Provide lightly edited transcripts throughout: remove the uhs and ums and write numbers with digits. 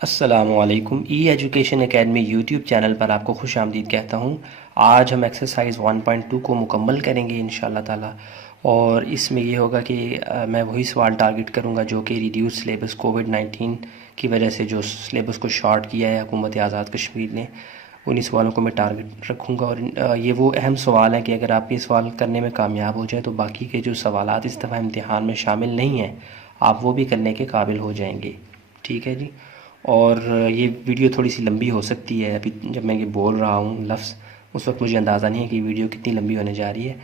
अस्सलामुअलैकुम। ई education academy YouTube channel पर आपको खुश आमदीद कहता हूँ। आज हम एक्सरसाइज 1.2 को मुकम्मल करेंगे इंशाल्लाह ताला। और इसमें ये होगा कि मैं वही सवाल टारगेट करूँगा जो कि रिड्यूस सिलेबस कोविड-19 की वजह से जो सिलेबस को शॉर्ट किया है हुकूमत आज़ाद कश्मीर ने, उन्हीं सवालों को मैं टारगेट रखूँगा। और ये वो अहम सवाल है कि अगर आप ये सवाल करने में कामयाब हो जाए तो बाकी के जो सवालात इस दफ़ा इम्तिहान में शामिल नहीं हैं आप वो भी करने के काबिल हो जाएंगे। ठीक है जी। और ये वीडियो थोड़ी सी लंबी हो सकती है। अभी जब मैं ये बोल रहा हूँ लफ्ज़, उस वक्त मुझे अंदाज़ा नहीं है कि वीडियो कितनी लंबी होने जा रही है।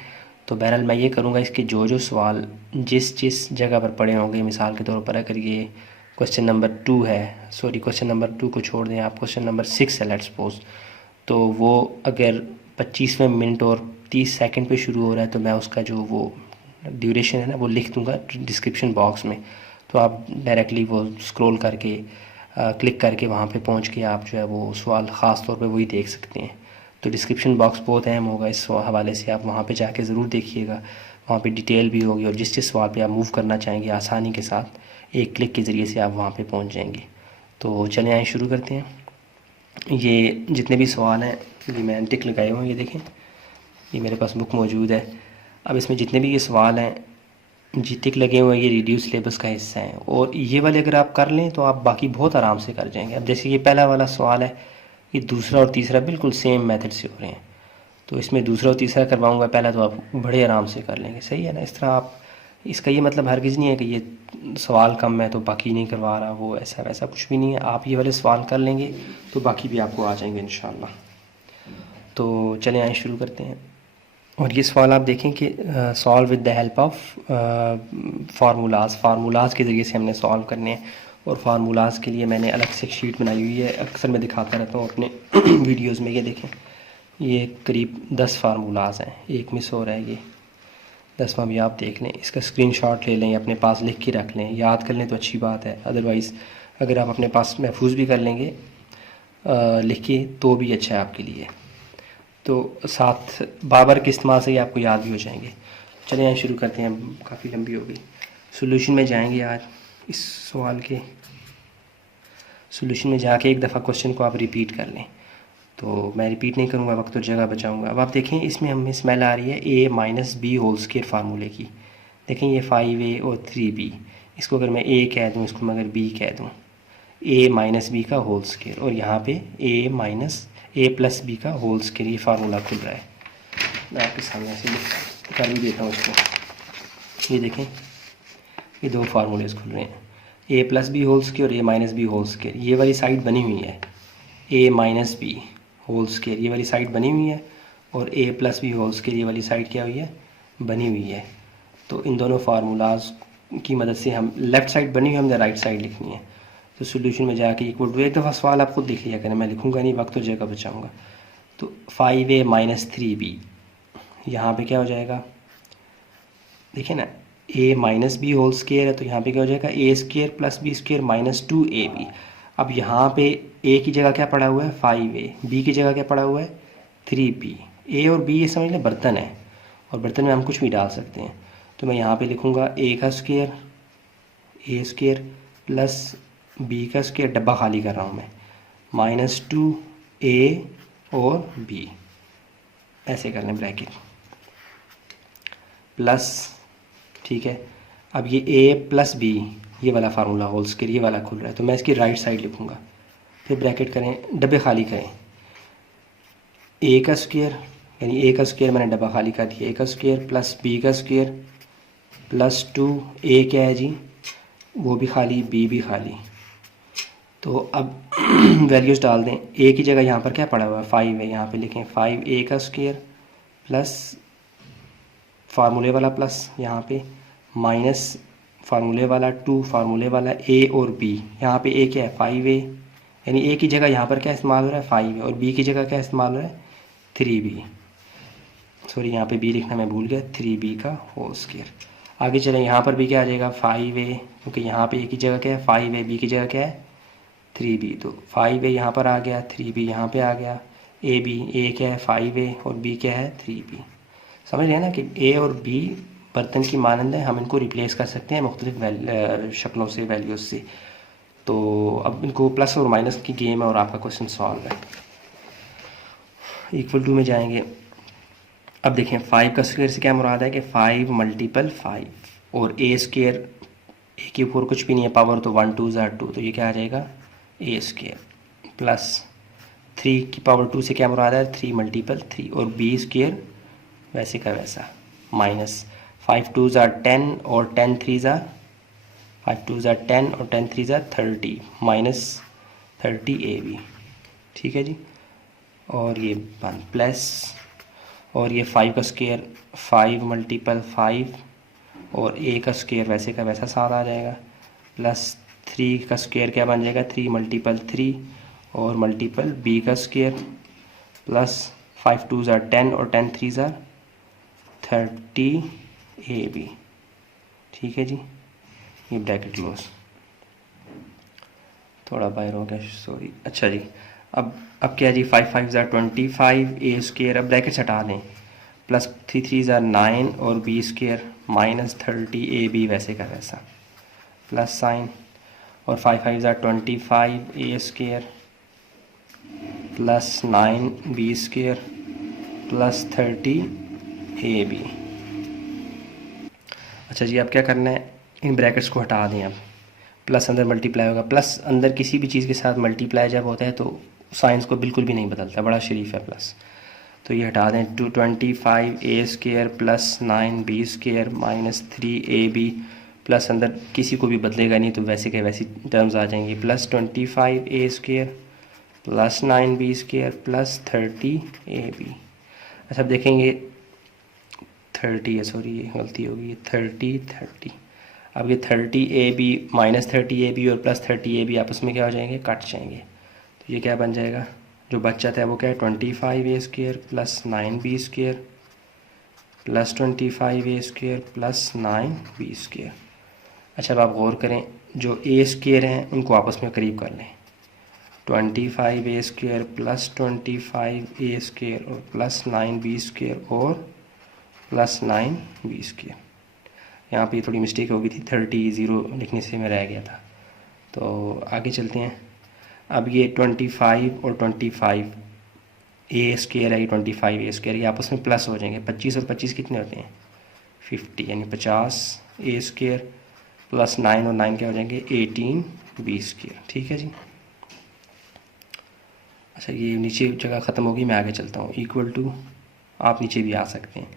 तो बहरहाल मैं ये करूँगा, इसके जो जो सवाल जिस जिस जगह पर पड़े होंगे, मिसाल के तौर पर अगर ये क्वेश्चन नंबर 2 है, सॉरी क्वेश्चन नंबर 2 को छोड़ दें, आप क्वेश्चन नंबर 6 है लेट्स सपोज, तो वो अगर 25वें मिनट और 30 सेकंड पे शुरू हो रहा है तो मैं उसका जो वो ड्यूरेशन है ना वो लिख दूँगा डिस्क्रिप्शन बॉक्स में। तो आप डायरेक्टली वो स्क्रॉल करके क्लिक करके वहाँ पे पहुँच के आप जो है वो सवाल ख़ास तौर पे वही देख सकते हैं। तो डिस्क्रिप्शन बॉक्स बहुत अहम होगा, इस हवाले से आप वहाँ पे जाके ज़रूर देखिएगा। वहाँ पे डिटेल भी होगी और जिस जिस सवाल पे आप मूव करना चाहेंगे आसानी के साथ एक क्लिक के ज़रिए से आप वहाँ पे पहुँच जाएंगे। तो चलें आए शुरू करते हैं। ये जितने भी सवाल हैं ये मैंने टिक लगाए हुए हैं, ये देखें, ये मेरे पास बुक मौजूद है। अब इसमें जितने भी ये सवाल हैं जी टिक लगे हुए हैं, ये रिड्यूस सिलेबस का हिस्सा है। और ये वाले अगर आप कर लें तो आप बाकी बहुत आराम से कर जाएंगे। अब जैसे ये पहला वाला सवाल है, ये दूसरा और तीसरा बिल्कुल सेम मेथड से हो रहे हैं, तो इसमें दूसरा और तीसरा करवाऊंगा, पहला तो आप बड़े आराम से कर लेंगे। सही है ना। इस तरह आप, इसका ये मतलब हरगिज़ नहीं है कि ये सवाल कम है तो बाकी नहीं करवा रहा, वो ऐसा वैसा कुछ भी नहीं है। आप ये वाले सवाल कर लेंगे तो बाकी भी आपको आ जाएंगे इंशाल्लाह। तो चलें आए शुरू करते हैं। और ये सवाल आप देखें कि solve with the help of formulas के ज़रिए से हमने सॉल्व करने हैं। और फार्मूलाज के लिए मैंने अलग से एक शीट बनाई हुई है, अक्सर मैं दिखाता रहता हूँ अपने वीडियोस में। ये देखें, ये करीब 10 फार्मूलाज हैं, एक मिस हो रहा है, ये 10वां भी आप देख लें। इसका स्क्रीनशॉट ले लें, अपने पास लिख के रख लें, याद कर लें तो अच्छी बात है। अदरवाइज़ अगर आप अपने पास महफूज भी कर लेंगे लिख के तो भी अच्छा है आपके लिए। तो साथ बाबर के इस्तेमाल से ही आपको याद भी हो जाएंगे। चलिए यहाँ शुरू करते हैं, काफ़ी लंबी हो गई। सोल्यूशन में जाएंगे आज। इस सवाल के सोल्यूशन में जाके एक दफ़ा क्वेश्चन को आप रिपीट कर लें। तो मैं रिपीट नहीं करूँगा, वक्त और जगह बचाऊँगा। अब आप देखें इसमें हमें स्मेल आ रही है a minus B whole square फार्मूले की। देखें ये 5a और 3b, इसको अगर मैं a कह दूँ, इसको मैं अगर b कह दूँ, a माइनस बी का होल स्क्वायर, और यहाँ पे a minus a plus B का होल स्क्वायर, ये फार्मूला खुल रहा है। मैं आपके सामने ऐसे कर भी देता हूँ इसको। ये देखें, ये दो फार्मूलेस खुल रहे हैं, a plus B whole square और a minus B whole square. ये वाली साइड बनी हुई है a minus B whole square, ये वाली साइड बनी हुई है, और a plus B whole square ये वाली साइड क्या हुई है, बनी हुई है। तो इन दोनों फार्मूलाज की मदद से हम लेफ़्ट साइड बनी हुई, हमने राइट साइड लिखनी है। तो सोल्यूशन में जाके इक्वल टू, एक दफ़ा सवाल आप खुद लिख लिया करें, मैं लिखूंगा नहीं, वक्त तो जगह बचाऊंगा। तो 5a माइनस 3b, यहाँ पे क्या हो जाएगा, देखिए ना, a minus B whole square है, तो यहाँ पे क्या हो जाएगा a square plus B square minus 2ab। अब यहाँ पे a की जगह क्या पड़ा हुआ है 5a, b की जगह क्या पड़ा हुआ है 3b। a और b ये समझ लें बर्तन है, और बर्तन में हम कुछ भी डाल सकते हैं। तो मैं यहाँ पे लिखूँगा a का square, a square plus b का स्क्वायर, डब्बा खाली कर रहा हूँ मैं, माइनस 2a और b, ऐसे कर लें ब्रैकेट प्लस। ठीक है, अब ये a प्लस बी, ये वाला फार्मूला होल स्क्वायर ये वाला खुल रहा है, तो मैं इसकी राइट साइड लिखूँगा, फिर ब्रैकेट करें, डब्बे खाली करें, a का स्क्वायर, यानी a का स्क्वायर मैंने डब्बा खाली कर दिया, a का स्क्वायर प्लस b का स्क्वायर प्लस 2a क्या है जी, वो भी खाली, b भी खाली। तो अब वैल्यूज़ डाल दें, a की जगह यहाँ पर क्या पड़ा हुआ है 5 है, यहाँ पे लिखें 5a का स्क्वायर प्लस फार्मूले वाला प्लस, यहाँ पे माइनस फार्मूले वाला 2 फार्मूले वाला a और b, यहाँ पे a क्या है 5a, यानी a की जगह यहाँ पर क्या इस्तेमाल हो रहा है 5 है, और b की जगह क्या इस्तेमाल हो रहा है 3b, सॉरी यहाँ पे b लिखना मैं भूल गया, 3b का होल स्क्वायर। आगे चलें, यहाँ पर भी क्या आ जाएगा 5a, क्योंकि यहाँ पे a की जगह क्या है 5a, b की जगह क्या है 3b, तो 5a यहाँ पर आ गया, 3b यहाँ पे आ गया, a क्या है 5a और b क्या है 3b। समझ रहे हैं ना कि a और b बर्तन की मानंद है, हम इनको रिप्लेस कर सकते हैं मुख्तलिफ शक्लों से, वैल्यूज़ से। तो अब इनको प्लस और माइनस की गेम है और आपका क्वेश्चन सॉल्व है। इक्वल टू में जाएंगे। अब देखें 5 का स्क्वायर से क्या मुराद है कि 5 मल्टीपल 5 और ए स्क्वायर, ए के ऊपर कुछ भी नहीं है पावर, तो 1 2 ज़ार 2, तो ये क्या आ जाएगा ए स्क्वायर प्लस 3 की पावर 2 से क्या मुराद है 3 मल्टीपल 3 और बी स्क्वायर वैसे का वैसा माइनस 5 2 ज़ार 10 और 10 3 ज़ार 5 2 ज़ार 10 और 10 3 ज़ार 30 माइनस 30 ए बी। ठीक है जी। और ये 1 प्लस और ये 5 का स्क्वायर 5 मल्टीपल 5 और ए का स्क्वायर वैसे का वैसा साथ आ जाएगा प्लस 3 का स्क्वायर क्या बन जाएगा 3 मल्टीपल 3 और मल्टीपल बी का स्क्वायर प्लस 5 2 ज़ार 10 और 10 3 ज़ार 30 ए बी। ठीक है जी। ये ब्रैकेट क्लोज, थोड़ा बाहर हो गया सॉरी। अच्छा जी, अब क्या जी 5 5 ज़ार 25 ए स्क्वायर, अब ब्रैकेट हटा दें, प्लस 3 3 ज़ार 9 और B square minus 30 A B वैसे का वैसा प्लस साइन और 5 5 ज़ार 25 A square plus 9 B square plus 30 A B. अच्छा जी, अब क्या करना है, इन ब्रैकेट्स को हटा दें। अब प्लस अंदर मल्टीप्लाई होगा, प्लस अंदर किसी भी चीज़ के साथ मल्टीप्लाई जब होता है तो साइंस को बिल्कुल भी नहीं बदलता, बड़ा शरीफ है प्लस। तो ये हटा दें 225 A square plus 9 B square minus 3 A B plus अंदर किसी को भी बदलेगा नहीं तो वैसे के वैसी टर्म्स आ जाएंगी plus 25 A square plus 9 B square plus 30 A B. अच्छा अब देखेंगे 30 है, सॉरी ये गलती होगी, 30 अब ये 30 A B minus 30 A B और प्लस 30 ए बी आपस में क्या हो जाएंगे, कट जाएंगे। तो ये क्या बन जाएगा, जो बचा था वो क्या है 25 A square plus 9 B square plus 25 A square plus 9 B square. अच्छा अब आप गौर करें, जो ए स्क्वायर हैं उनको आपस में करीब कर लें, 25 A square plus 25 A square और प्लस 9 बी स्क्वायर और प्लस 9 बी स्क्वायर। यहाँ पे थोड़ी मिस्टेक हो गई थी, 30 ज़ीरो लिखने से मैं रह गया था। तो आगे चलते हैं। अब ये 25 और 25 ए स्क्वायर है, ये 25 ए स्क्वायर, ये आपस में प्लस हो जाएंगे। 25 और 25 कितने होते हैं 50, यानी 50 ए स्क्वायर प्लस 9 और 9 क्या हो जाएंगे 18 बी स्क्वायर। ठीक है जी। अच्छा ये नीचे जगह ख़त्म होगी, मैं आगे चलता हूँ। इक्वल टू आप नीचे भी आ सकते हैं।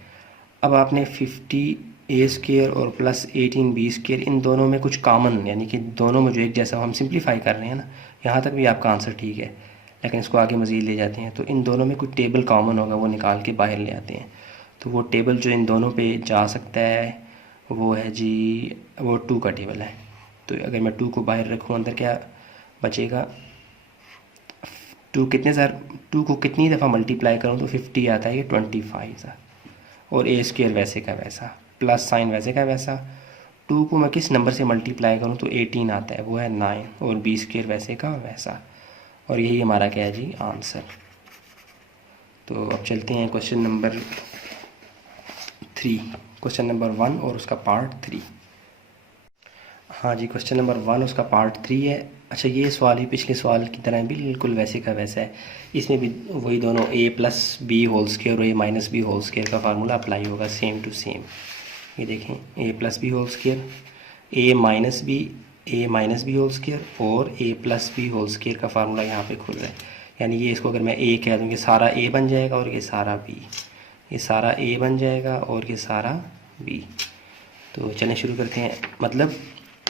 अब आपने 50 ए स्क्वायर और प्लस 18 बी स्क्वायर, इन दोनों में कुछ कॉमन, यानी कि दोनों में जो एक जैसा, हम सिंप्लीफाई कर रहे हैं ना, यहाँ तक भी आपका आंसर ठीक है, लेकिन इसको आगे मज़ीद ले जाते हैं तो इन दोनों में कुछ टेबल कॉमन होगा, वो निकाल के बाहर ले आते हैं। तो वो टेबल जो इन दोनों पे जा सकता है वो है जी, वो 2 का टेबल है। तो अगर मैं 2 को बाहर रखूँ, अंदर क्या बचेगा, 2 कितने ज़ार 2 को कितनी दफ़ा मल्टीप्लाई करूँ तो 50 आता है, ये 25 ज़ार और ए स्क्वायर वैसे का वैसा प्लस साइन वैसे का वैसा। 2 को मैं किस नंबर से मल्टीप्लाई करूँ तो 18 आता है, वो है 9 और बी स्क्वायर वैसे का वैसा। और यही हमारा क्या है जी आंसर। तो अब चलते हैं क्वेश्चन नंबर 3, क्वेश्चन नंबर 1 और उसका पार्ट 3। हाँ जी, क्वेश्चन नंबर 1 उसका पार्ट 3 है। अच्छा ये सवाल ही पिछले सवाल की तरह बिल्कुल वैसे का वैसा है, इसमें भी वही दोनों a plus B whole square और a minus B whole square का फार्मूला अप्लाई होगा सेम टू सेम। ये देखें a plus B whole square, a minus B whole square और a plus B whole square का फार्मूला यहाँ पे खुल रहा है। यानी ये इसको अगर मैं a कह दूँ, ये सारा a बन जाएगा और ये सारा b, ये सारा a बन जाएगा और ये सारा b। तो चलें शुरू करते हैं। मतलब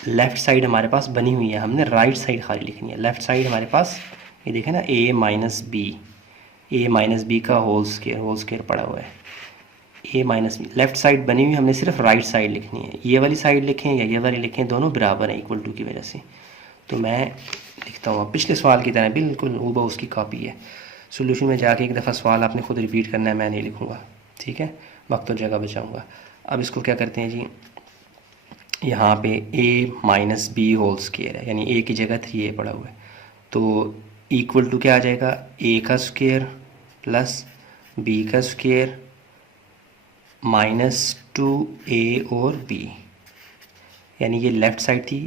लेफ़्ट साइड हमारे पास बनी हुई है, हमने राइट साइड खाली लिखनी है। लेफ़्ट साइड हमारे पास ये देखें ना, a माइनस बी का होल स्क्वायर पड़ा हुआ है, a minus B. Left side बनी हुई, हमने सिर्फ राइट साइड लिखनी है। ये वाली साइड लिखें या ये वाली लिखें, दोनों बराबर हैं इक्वल टू की वजह से। तो मैं लिखता हूँ पिछले सवाल की तरह बिल्कुल हूबहू उसकी कॉपी है। सोल्यूशन में जाके एक दफ़ा सवाल आपने खुद रिपीट करना है, मैं नहीं लिखूँगा, ठीक है, वक्त और जगह बचाऊँगा। अब इसको क्या करते हैं जी, यहाँ पे a minus B whole square है, यानी a की जगह 3a पड़ा हुआ है, तो इक्वल टू क्या आ जाएगा a का स्क्वायर प्लस b का स्क्वायर माइनस 2a और b। यानी ये लेफ़्ट साइड थी,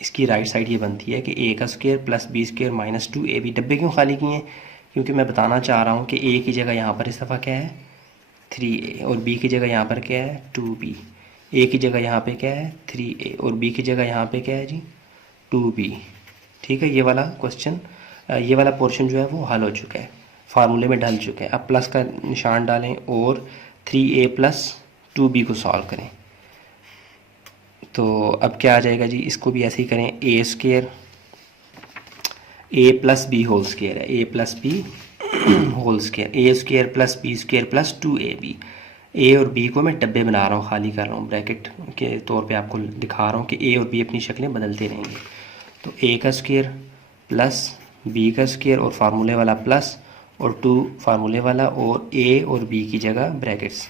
इसकी राइट साइड ये बनती है कि ए का square plus B square minus 2ab। डब्बे क्यों खाली किए हैं? क्योंकि मैं बताना चाह रहा हूँ कि ए की जगह यहाँ पर इस दफ़ा क्या है 3a, और बी की जगह यहाँ पर क्या है 2b। ए की जगह यहाँ पे क्या है 3a और बी की जगह यहाँ पे क्या है जी 2b। ठीक है, ये वाला क्वेश्चन, ये वाला पोर्शन जो है वो हल हो चुका है, फार्मूले में ढल चुका है। अब प्लस का निशान डालें और 3a प्लस 2b को सॉल्व करें। तो अब क्या आ जाएगा जी, इसको भी ऐसे ही करें, A square A plus B whole square है, A plus B whole square, A square plus B square plus 2ab। A और बी को मैं डब्बे बना रहा हूँ, खाली कर रहा हूँ, ब्रैकेट के तौर पे आपको दिखा रहा हूँ कि ए और बी अपनी शक्लें बदलते रहेंगे। तो ए का स्क्वायर प्लस बी का स्क्वायर और फार्मूले वाला प्लस और 2 फार्मूले वाला और ए और बी की जगह ब्रैकेट्स।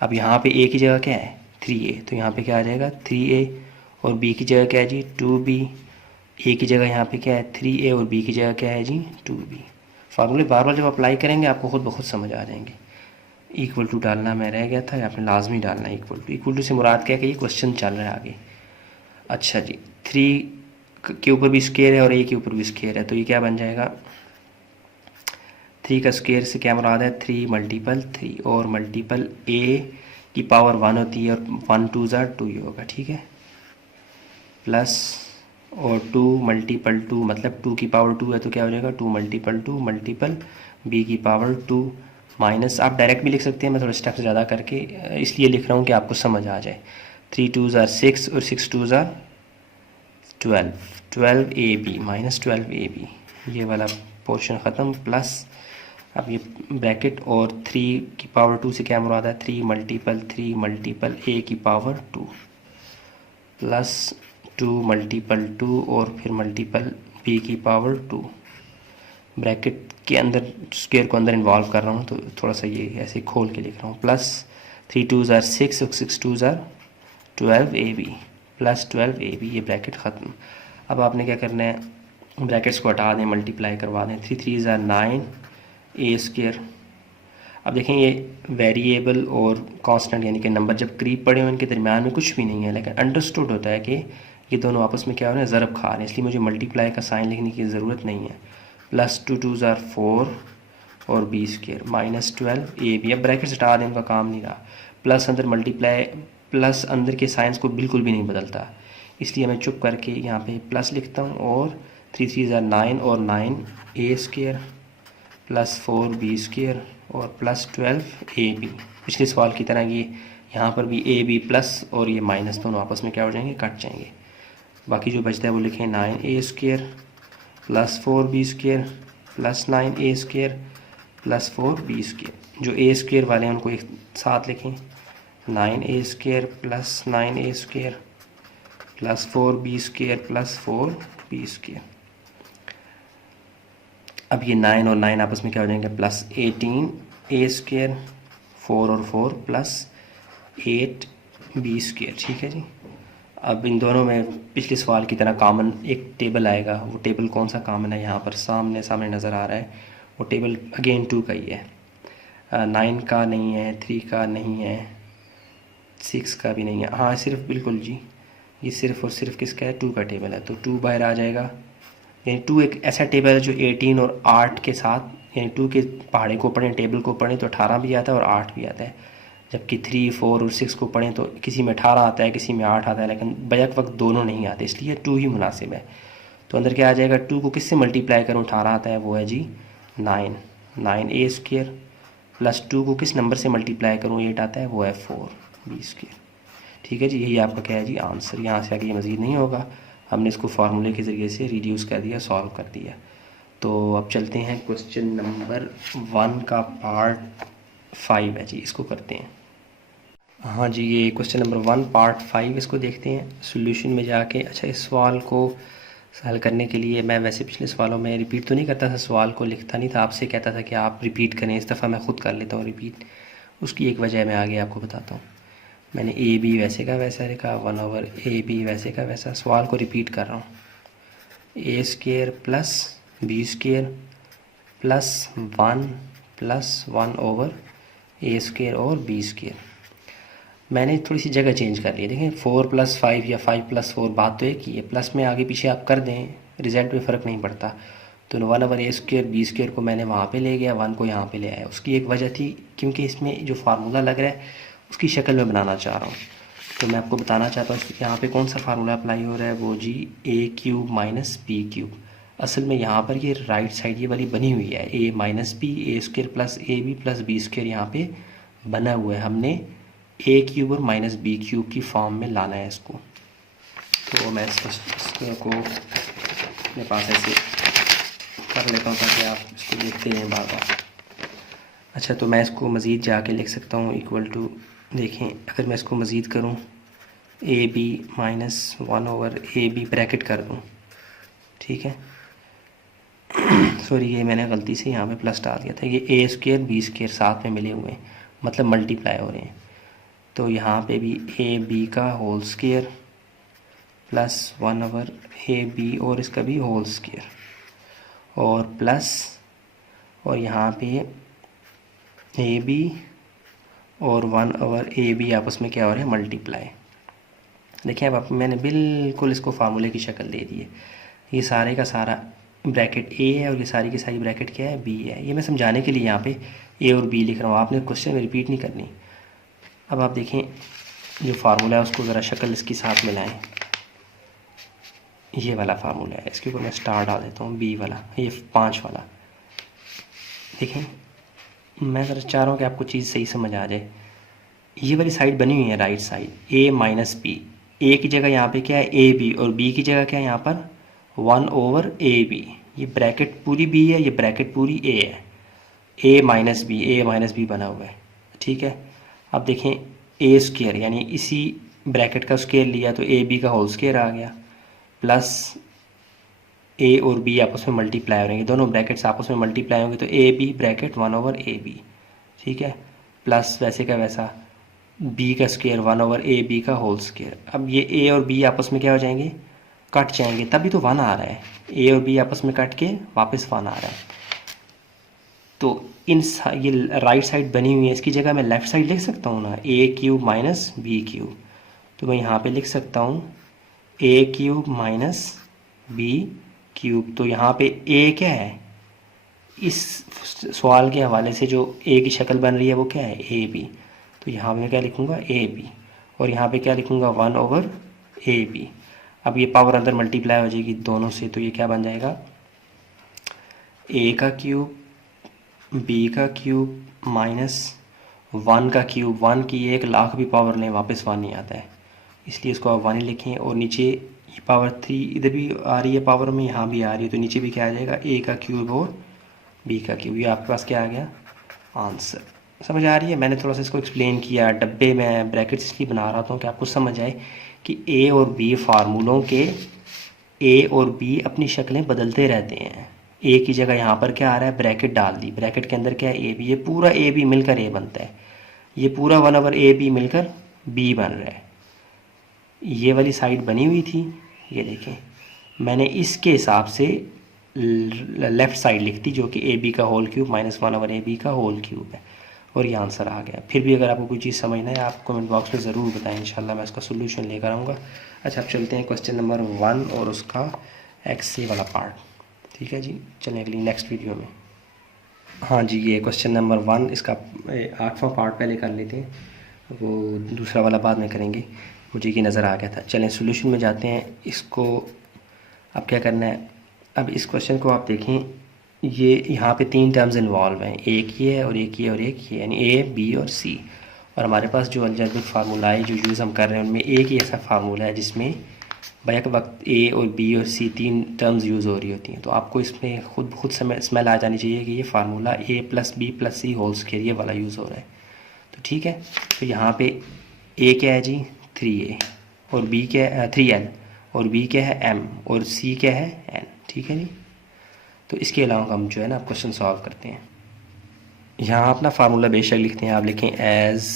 अब यहाँ पे ए की जगह क्या है 3a, तो यहाँ पे क्या आ जाएगा 3a और बी की जगह क्या है जी 2b। ए की जगह यहाँ पे क्या है 3a और बी की जगह क्या है जी 2b। फार्मूले बार बार जब अप्लाई करेंगे आपको खुद ब खुद समझ आ जाएंगे। इक्वल टू डालना मैं रह गया था, आपने लाजमी डालना है इक्वल टू। इक्वल टू से मुराद क्या है कि ये क्वेश्चन चल रहा है आगे। अच्छा जी, 3 के ऊपर भी स्क्वायर है और ए के ऊपर भी स्क्वायर है, तो ये क्या बन जाएगा 3 का स्क्वायर से क्या मुराद है 3 मल्टीपल 3 और मल्टीपल ए की पावर 1 होती है और 1 2 ज़ा 2 ही होगा। ठीक है, प्लस और 2 मल्टीपल 2 मतलब 2 की पावर 2 है तो क्या हो जाएगा 2 मल्टीपल बी की पावर 2 माइनस, आप डायरेक्ट भी लिख सकते हैं, मैं थोड़ा स्टेप ज़्यादा करके इसलिए लिख रहा हूँ कि आपको समझ आ जाए। 3 2 ज़ा 6 और 6 2 ज़ा 12ab माइनस 12ab, ये वाला पोर्शन ख़त्म। प्लस अब ये ब्रैकेट और 3 की पावर 2 से क्या मुराद है 3 मल्टीपल ए की पावर 2 प्लस 2 मल्टीपल 2 और फिर मल्टीपल बी की पावर 2। ब्रैकेट के अंदर स्क्वायर को अंदर इन्वॉल्व कर रहा हूँ तो थोड़ा सा ये ऐसे खोल के लिख रहा हूँ। प्लस 3 2 ज़ा 6 और 6 2 ज़ा 12ab प्लस 12ab, ये ब्रैकेट ख़त्म। अब आपने क्या करना है, ब्रैकेट्स को हटा दें, मल्टीप्लाई करवा दें। 3 3 ज़ा 9 ए स्क्वायर। अब देखें ये वेरिएबल और कांस्टेंट यानी कि नंबर जब करीब पड़े हो इनके दरमियान में कुछ भी नहीं है, लेकिन अंडरस्टूड होता है कि ये दोनों आपस में क्या हो रहे हैं ज़रब खा रहे हैं, इसलिए मुझे मल्टीप्लाई का साइन लिखने की ज़रूरत नहीं है। प्लस 2 2 ज़ा 4 और बी स्क्वायर माइनस 12ab। अब ब्रैकेट हटा दें, उनका काम नहीं रहा। प्लस अंदर मल्टीप्लाई, प्लस अंदर के साइंस को बिल्कुल भी नहीं बदलता, इसलिए मैं चुप करके यहाँ पे प्लस लिखता हूँ। और 3 3 ज़ा 9 और 9 A square plus 4 B square और प्लस 12ab। पिछले सवाल की तरह ये यहाँ पर भी ए बी प्लस और ये माइनस दोनों आपस में क्या हो जाएंगे कट जाएंगे। बाकी जो बचता है वो लिखें 9 A square plus 4 B square plus 9 A square plus 4 B square. जो ए स्क्वायर वाले हैं उनको एक साथ लिखें, 9 A square plus 9 A square plus 4 B square plus 4 B square. अब ये 9 और 9 आपस में क्या हो जाएंगे प्लस 18 ए स्क्वायर 4 और 4 प्लस 8 बी स्क्वायर। ठीक है जी। अब इन दोनों में पिछले सवाल की तरह कॉमन एक टेबल आएगा, वो टेबल कौन सा कॉमन है यहाँ पर सामने नज़र आ रहा है, वो टेबल अगेन 2 का ही है, 9 का नहीं है, 3 का नहीं है, 6 का भी नहीं है। हाँ सिर्फ बिल्कुल जी, ये सिर्फ और सिर्फ किसका है 2 का टेबल है, तो 2 बाहर आ जाएगा। यानी 2 एक ऐसा टेबल है जो 18 और 8 के साथ, यानी 2 के पहाड़े को पढ़ें टेबल को पढ़ें तो 18 भी आता है और 8 भी आता है, जबकि 3 4 और 6 को पढ़ें तो किसी में 18 आता है किसी में 8 आता है, लेकिन बैक वक्त दोनों नहीं आते, इसलिए 2 ही मुनासिब है। तो अंदर क्या आ जाएगा 2 को किससे मल्टीप्लाई करूँ 18 आता है, वो है जी 9 ए स्क्वायर प्लस 2 को किस नंबर से मल्टीप्लाई करूँ 8 आता है, वो है 4 बी स्क्वायर। ठीक है जी, यही आपका क्या है जी आंसर। यहाँ से आगे ये मज़ीद नहीं होगा, हमने इसको फार्मूले के ज़रिए से रिड्यूस कर दिया, सॉल्व कर दिया। तो अब चलते हैं क्वेश्चन नंबर 1 का पार्ट 5 है जी, इसको करते हैं। हाँ जी, ये क्वेश्चन नंबर 1 पार्ट 5, इसको देखते हैं सॉल्यूशन में जाके। अच्छा, इस सवाल को हल करने के लिए मैं वैसे पिछले सवालों में रिपीट तो नहीं करता था, सवाल को लिखता नहीं था, आपसे कहता था कि आप रिपीट करें, इस दफ़ा मैं ख़ुद कर लेता हूँ रिपीट। उसकी एक वजह मैं आगे आपको बताता हूँ। मैंने ए बी वैसे का वैसा लिखा, 1/ab वैसे का वैसा, सवाल को रिपीट कर रहा हूँ। A square plus B square plus 1 plus 1/a square और बी स्क्वायर। मैंने थोड़ी सी जगह चेंज कर ली है। देखें 4+5 या 5+4 बात तो एक ही है, प्लस में आगे पीछे आप कर दें रिज़ल्ट में फ़र्क नहीं पड़ता। तो 1/a² b² को मैंने वहाँ पे ले गया, 1 को यहाँ पे ले आया। उसकी एक वजह थी क्योंकि इसमें जो फार्मूला लग रहा है उसकी शक्ल में बनाना चाह रहा हूँ। तो मैं आपको बताना चाहता हूँ यहाँ पे कौन सा फार्मूला अप्लाई हो रहा है, वो जी a³ - b³। असल में यहाँ पर ये राइट साइड ये वाली बनी हुई है, a - b a² + ab + b² यहाँ पे बना हुआ है। हमने a³ और -b³ की फॉर्म में लाना है इसको। तो मैं इसको अपने पास ऐसे कर लेता हूँ ताकि आप इसको देखते रहें बार बार। अच्छा, तो मैं इसको मज़ीद जाके लिख सकता हूँ इक्वल टू, देखें अगर मैं इसको मज़ीद करूँ ab - 1/ab ब्रैकेट कर दूँ, ठीक है। सॉरी, ये मैंने गलती से यहाँ पे प्लस डाल दिया था। ये a² b² साथ में मिले हुए हैं, मतलब मल्टीप्लाई हो रहे हैं। तो यहाँ पे भी ab का होल स्क्वायर प्लस 1/ab और इसका भी होल स्क्वायर और प्लस, और यहाँ पे ab और 1/ab आपस में क्या हो रहा है, मल्टीप्लाई। देखिए अब मैंने बिल्कुल इसको फार्मूले की शक्ल दे दी है। ये सारे का सारा ब्रैकेट a है और ये सारी की सारी ब्रैकेट क्या है, b है। ये मैं समझाने के लिए यहाँ पे a और b लिख रहा हूँ, आपने क्वेश्चन में रिपीट नहीं करनी। अब आप देखें जो फार्मूला है उसको ज़रा शक्ल इसके साथ मिलाएं। ये वाला फार्मूला है, इसके ऊपर मैं स्टार डाल देता हूँ, b वाला, ये 5 वाला। देखें मैं ज़रा चाह रहा हूँ कि आपको चीज़ सही समझ आ जाए। ये वाली साइड बनी हुई है right side, a - b। a की जगह यहाँ पे क्या है, ab, और b की जगह क्या है यहाँ पर 1/ab। ये ब्रैकेट पूरी b है, ये ब्रैकेट पूरी a है। a - b बना हुआ है, ठीक है। अब देखें a² यानी इसी ब्रैकेट का स्क्वायर लिया तो ab का होल स्क्वायर आ गया, प्लस a और b आपस में मल्टीप्लाई हो रहेंगे, दोनों ब्रैकेट्स आपस में मल्टीप्लाई होंगे तो ab ब्रैकेट 1/ab, ठीक है, प्लस वैसे का वैसा b का स्क्वायर 1/ab का होल स्क्वायर। अब ये a और b आपस में क्या हो जाएंगे, कट जाएंगे, तभी तो 1 आ रहा है। a और b आपस में कट के वापस 1 आ रहा है। तो ये राइट साइड बनी हुई है, इसकी जगह मैं लेफ़्ट साइड लिख सकता हूँ ना, a³ - b³। तो मैं यहाँ पे लिख सकता हूँ a³ - b³। तो यहाँ पे a क्या है, इस सवाल के हवाले से जो a की शक्ल बन रही है वो क्या है, ab। तो यहाँ मैं क्या लिखूँगा, ab, और यहाँ पे क्या लिखूँगा 1/ab। अब ये पावर अंदर मल्टीप्लाई हो जाएगी दोनों से, तो ये क्या बन जाएगा, a³ b³ - 1 1 की 1 लाख भी पावर लें वापस 1 नहीं आता है, इसलिए इसको आप 1 ही लिखें। और नीचे ये पावर 3 इधर भी आ रही है पावर में, यहाँ भी आ रही है, तो नीचे भी क्या आ जाएगा, a³ और b³। ये आपके पास क्या आ गया, आंसर। समझ आ रही है। मैंने थोड़ा सा इसको एक्सप्लेन किया, डब्बे में ब्रैकेट्स इसलिए बना रहा था कि आपको समझ आए कि a और b फार्मूलों के a और b अपनी शक्लें बदलते रहते हैं। a की जगह यहाँ पर क्या आ रहा है, ब्रैकेट डाल दी, ब्रैकेट के अंदर क्या है, ab, ये पूरा ab मिलकर a बनता है, ये पूरा 1/ab मिलकर b बन रहा है। ये वाली साइड बनी हुई थी, ये देखें मैंने इसके हिसाब से लेफ़्ट साइड लिख दी जो कि ab का होल क्यूब - 1/ab का होल क्यूब है, और ये आंसर आ गया। फिर भी अगर आपको कोई चीज़ समझना है आप कमेंट बॉक्स में ज़रूर बताएं, इंशाल्लाह मैं इसका सोल्यूशन लेकर आऊँगा। अच्छा, अब चलते हैं क्वेश्चन नंबर 1 और उसका एक्स वाला पार्ट, ठीक है जी। चलें अगली नेक्स्ट वीडियो में। हाँ जी, ये क्वेश्चन नंबर 1, इसका 8वां पार्ट पहले कर लेते हैं, वो दूसरा वाला बाद में करेंगे, मुझे ये नज़र आ गया था। चलें सोल्यूशन में जाते हैं। इसको अब क्या करना है, अब इस क्वेश्चन को आप देखें, ये यहाँ पे 3 टर्म्स इन्वॉल्व हैं, एक ये है और एक ये और एक ये, यानी a, b और c। और हमारे पास जो अलजेब्रिक फार्मूला है जो यूज़ हम कर रहे हैं उनमें एक ही ऐसा फार्मूला है जिसमें बैक वक्त a और b और c 3 टर्म्स यूज़ हो रही होती हैं। तो आपको इसमें खुद स्मेल आ जानी चाहिए कि ये formula a + b + c whole square ये वाला यूज़ हो रहा है। तो ठीक है, तो यहाँ पे a क्या है जी, 3a, और b क्या है 3l, और b क्या है m, और c क्या है n, ठीक है जी। तो इसके अलावा हम जो है ना क्वेश्चन सॉल्व करते हैं। यहाँ अपना फार्मूला बेशक लिखते हैं, आप लिखें एज़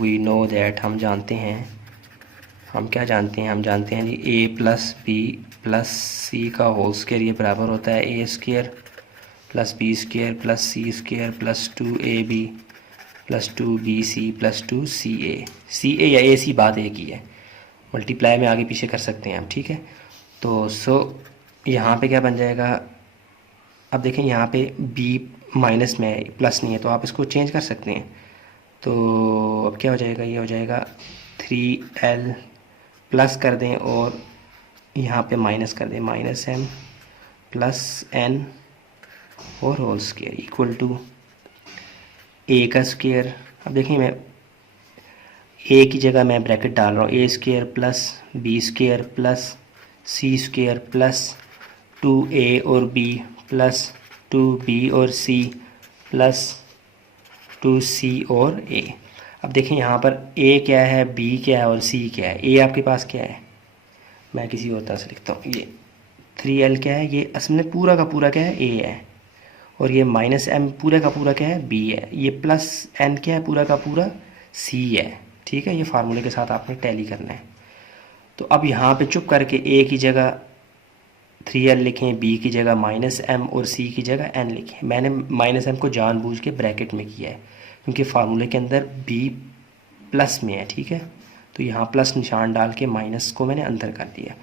वी नो दैट, हम जानते हैं, हम क्या जानते हैं, हम जानते हैं जी a + b + c का होल स्क्वायर ये बराबर होता है a² + b² + c² + 2ab +2BC +2CA, CA या AC बात एक ही है, मल्टीप्लाई में आगे पीछे कर सकते हैं आप, ठीक है। तो यहाँ पे क्या बन जाएगा, अब देखें यहाँ पे B माइनस में प्लस नहीं है तो आप इसको चेंज कर सकते हैं। तो अब क्या हो जाएगा, ये हो जाएगा 3L प्लस कर दें और यहाँ पे माइनस कर दें, -m + n और whole square equal to A का स्क्वायर। अब देखिए मैं A की जगह मैं ब्रैकेट डाल रहा हूँ, A² + B² + C² + 2A और B + 2B और C + 2C और A। अब देखें यहाँ पर A क्या है, B क्या है और C क्या है। A आपके पास क्या है, मैं किसी और तरह से लिखता हूँ, ये 3L क्या है, ये असल में पूरा का पूरा क्या है, A है, और ये -m पूरा का पूरा क्या है, B है, ये +n क्या है, पूरा का पूरा C है, ठीक है। ये फार्मूले के साथ आपने टैली करना है। तो अब यहाँ पे चुप करके A की जगह 3L लिखें, B की जगह -m और C की जगह n लिखें। मैंने -m को जानबूझ के ब्रैकेट में किया है क्योंकि फार्मूले के अंदर B प्लस में है, ठीक है। तो यहाँ प्लस निशान डाल के माइनस को मैंने अंदर कर दिया।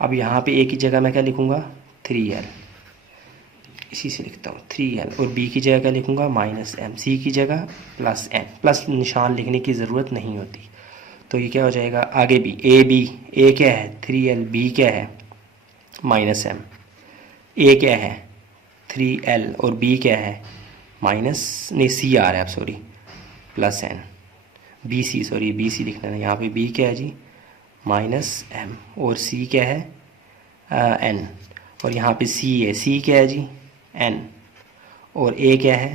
अब यहाँ पे A की जगह मैं क्या लिखूँगा, 3L, इसी से लिखता हूँ 3L, और B की जगह क्या लिखूँगा, -m, C की जगह +n, प्लस निशान लिखने की ज़रूरत नहीं होती। तो ये क्या हो जाएगा, आगे भी A क्या है 3L, B क्या है -m, A क्या है 3L और B क्या है C आ रहा है, अब sorry +n, BC, sorry BC लिखना है यहाँ पे, B क्या है जी -m और C क्या है n, और यहाँ पे C है, C क्या है जी n, और A क्या है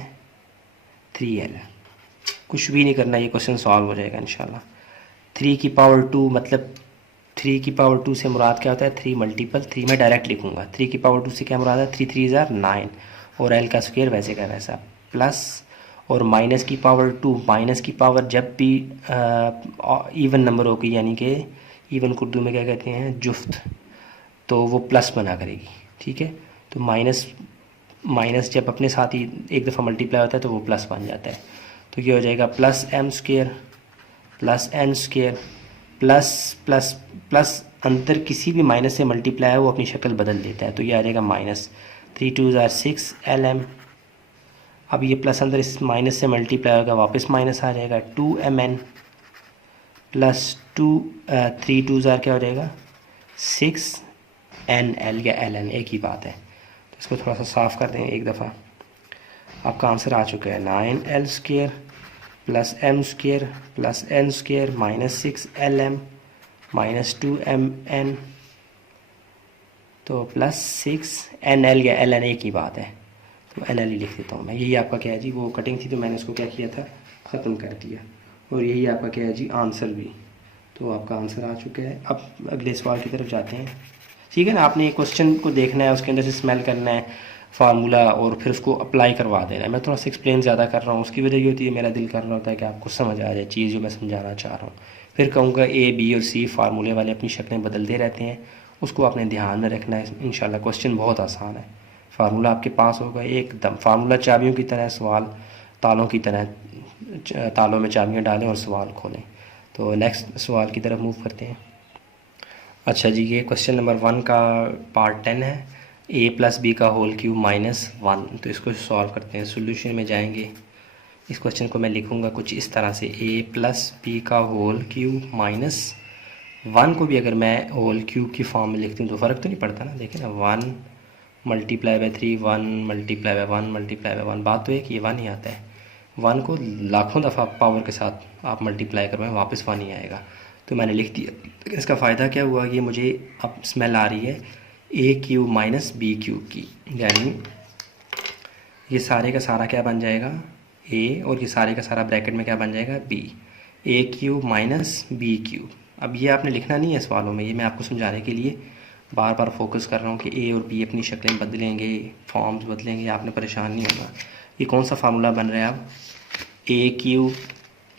3L। कुछ भी नहीं करना, ये क्वेश्चन सॉल्व हो जाएगा इंशाल्लाह। 3 की पावर 2 मतलब 3 की पावर 2 से मुराद क्या होता है, 3 मल्टीपल 3 में डायरेक्ट लिखूंगा। 3 की पावर 2 से क्या मुराद है, 3 3 ज़ार 9, और L का स्क्वायर वैसे का वैसा, प्लस और माइनस की पावर 2, माइनस की पावर जब भी इवन नंबर होगी, यानी कि इवन को उर्दू में क्या कहते हैं, जुफ्त, तो वो प्लस बना करेगी, ठीक है। तो माइनस जब अपने साथ ही एक दफ़ा मल्टीप्लाई होता है तो वो प्लस बन जाता है। तो ये हो जाएगा +m² +n² प्लस अंदर किसी भी माइनस से मल्टीप्लाई है वो अपनी शक्ल बदल देता है, तो ये आ जाएगा -3 2 ज़ार 6 LM। अब ये प्लस अंदर इस माइनस से मल्टीप्लाई होगा, वापस माइनस आ जाएगा 2mn + 3 2 ज़ार क्या हो जाएगा 6nl या ln, एक ही बात है। तो इसको थोड़ा सा साफ़ कर दें एक दफ़ा। आपका आंसर आ चुका है 9l² +m² +n² -6lm -2mn, तो +6nl या ln, एक ही बात है, तो nl ही लिख देता हूँ मैं। यही आपका क्या है जी, वो कटिंग थी तो मैंने उसको क्या किया था, ख़त्म कर दिया, और यही आपका क्या है जी आंसर भी। तो आपका आंसर आ चुका है। अब अगले सवाल की तरफ जाते हैं, ठीक है ना। आपने एक क्वेश्चन को देखना है, उसके अंदर से स्मेल करना है फार्मूला और फिर उसको अप्लाई करवा देना है। मैं थोड़ा सा एक्सप्लेन ज़्यादा कर रहा हूँ, उसकी वजह ये होती है मेरा दिल कर रहा होता है कि आपको समझ आ जाए चीज़ जो मैं समझाना चाह रहा हूँ। फिर कहूँगा A B और C फार्मूले वाले अपनी शक्लें बदलते रहते हैं, उसको आपने ध्यान में रखना है। इंशाल्लाह क्वेश्चन बहुत आसान है, फार्मूला आपके पास होगा एकदम। फार्मूला चाबियों की तरह, सवाल तालों की तरह, तालों में चाबियाँ डालें और सवाल खोलें। तो नेक्स्ट सवाल की तरफ मूव करते हैं। अच्छा जी, ये क्वेश्चन नंबर 1 का पार्ट 10 है, a + b का होल क्यूब -1। तो इसको सॉल्व करते हैं, सोल्यूशन में जाएंगे। इस क्वेश्चन को मैं लिखूंगा कुछ इस तरह से, a + b का होल क्यूब -1 को भी अगर मैं होल क्यूब की फॉर्म में लिखती हूँ तो फ़र्क तो नहीं पड़ता ना। देखिए ना, 1 × 3, 1 × 1 × 1, बात तो है कि ये 1 ही आता है। 1 को लाखों दफ़ा पावर के साथ आप मल्टीप्लाई करवाएं, वापस 1 ही आएगा। तो मैंने लिख दिया। इसका फ़ायदा क्या हुआ, ये मुझे अब स्मेल आ रही है a³ - b³ की, यानी ये सारे का सारा क्या बन जाएगा a, और ये सारे का सारा ब्रैकेट में क्या बन जाएगा b, a³ - b³। अब ये आपने लिखना नहीं है सवालों में, ये मैं आपको समझाने के लिए बार बार फोकस कर रहा हूँ कि a और b अपनी शक्लें बदलेंगे, फॉर्म्स बदलेंगे, आपने परेशान नहीं होना। ये कौन सा फार्मूला बन रहा है अब, a³,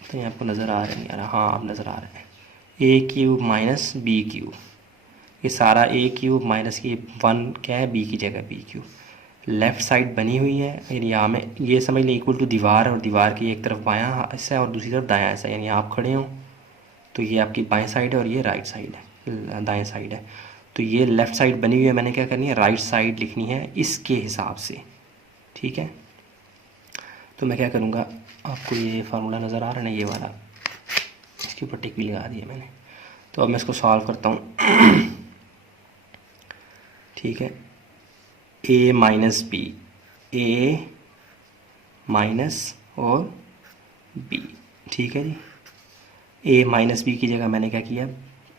तो ये आपको नज़र आ रहा है, हाँ आप नज़र आ रहा है, a³ - b³। ये सारा a³ माइनस ये 1 क्या है, b की जगह b³ लेफ़्ट साइड बनी हुई है, यानी यहाँ में ये समझ लें इक्वल टू दीवार है, और दीवार की एक तरफ बायां हिस्सा है और दूसरी तरफ दायां हिस्सा है, यानी आप खड़े हों तो ये आपकी बाएं साइड है और ये राइट साइड है, दाएं साइड है। तो ये लेफ़्ट साइड बनी हुई है, मैंने क्या करनी है, राइट साइड लिखनी है इसके हिसाब से, ठीक है। तो मैं क्या करूँगा, आपको ये फार्मूला नज़र आ रहा है ना, ये वाला, इसके ऊपर टिक भी लगा दिया मैंने। तो अब मैं इसको सॉल्व करता हूँ ठीक है। ए माइनस बी, ए माइनस और बी, ठीक है जी। ए माइनस बी की जगह मैंने क्या किया,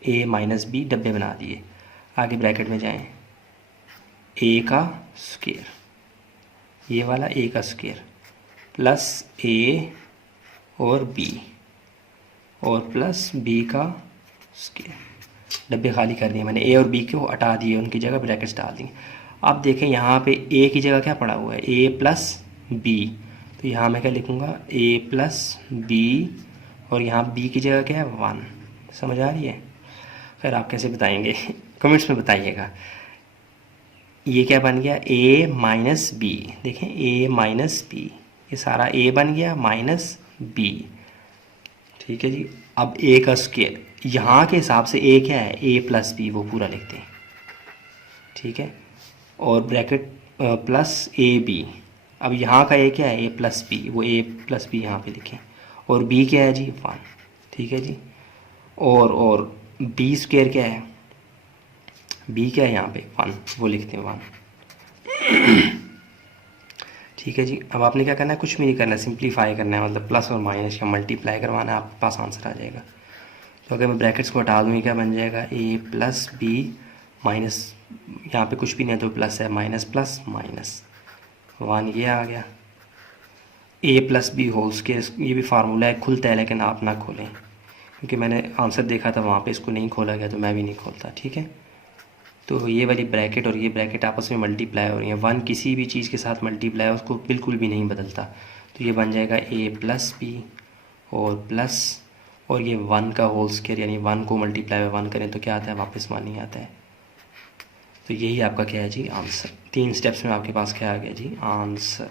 ए माइनस बी डब्बे बना दिए, आगे ब्रैकेट में जाएं, ए का स्क्वायर, ये वाला ए का स्क्वायर प्लस ए और बी और प्लस बी का स्क्वायर, डब्बे खाली कर दिए मैंने, ए और बी को हटा दिए, उनकी जगह ब्रैकेट्स डाल दिए। अब देखें यहाँ पे ए की जगह क्या पड़ा हुआ है, ए प्लस बी, तो यहाँ मैं क्या लिखूँगा, ए प्लस बी, और यहाँ बी की जगह क्या है, 1। समझ आ रही है? खैर आप कैसे बताएंगे कमेंट्स में बताइएगा। ये क्या बन गया, ए माइनस बी, देखें ए माइनस बी, ये सारा ए बन गया माइनस बी, ठीक है जी। अब ए का स्क्वायर, यहाँ के हिसाब से ए क्या है, ए प्लस बी, वो पूरा लिखते हैं, ठीक है। और ब्रैकेट प्लस ए बी, अब यहाँ का ए क्या है, ए प्लस बी, वो ए प्लस बी यहाँ पे लिखें, और बी क्या है जी, 1, ठीक है जी। और बी स्क्वायर क्या है, बी क्या है यहाँ पे 1, वो लिखते हैं 1 ठीक है जी। अब आपने क्या करना है, कुछ भी नहीं करना है, सिंप्लीफाई करना है, मतलब प्लस और माइनस या मल्टीप्लाई करवाना है, आपके पास आंसर आ जाएगा। तो अगर मैं ब्रैकेट्स को हटा दूँ, ये क्या बन जाएगा, ए प्लस बी माइनस, यहाँ पे कुछ भी नहीं है तो प्लस है, माइनस प्लस माइनस 1, ये आ गया। ए प्लस बी होल स्क्वायर, ये भी फार्मूला है, खुलता है लेकिन आप ना खोलें, क्योंकि मैंने आंसर देखा था वहाँ पे इसको नहीं खोला गया, तो मैं भी नहीं खोलता, ठीक है। तो ये वाली ब्रैकेट और ये ब्रैकेट आपस में मल्टीप्लाई हो रही है, 1 किसी भी चीज़ के साथ मल्टीप्लाई उसको बिल्कुल भी नहीं बदलता, तो ये बन जाएगा ए प्लस बी और प्लस, और ये 1 का होल स्क्वायर, यानी 1 को मल्टीप्लाई बाय 1 करें तो क्या आता है, वापस 1 ही आता है। तो यही आपका क्या है जी, आंसर। 3 स्टेप्स में आपके पास क्या आ गया जी, आंसर।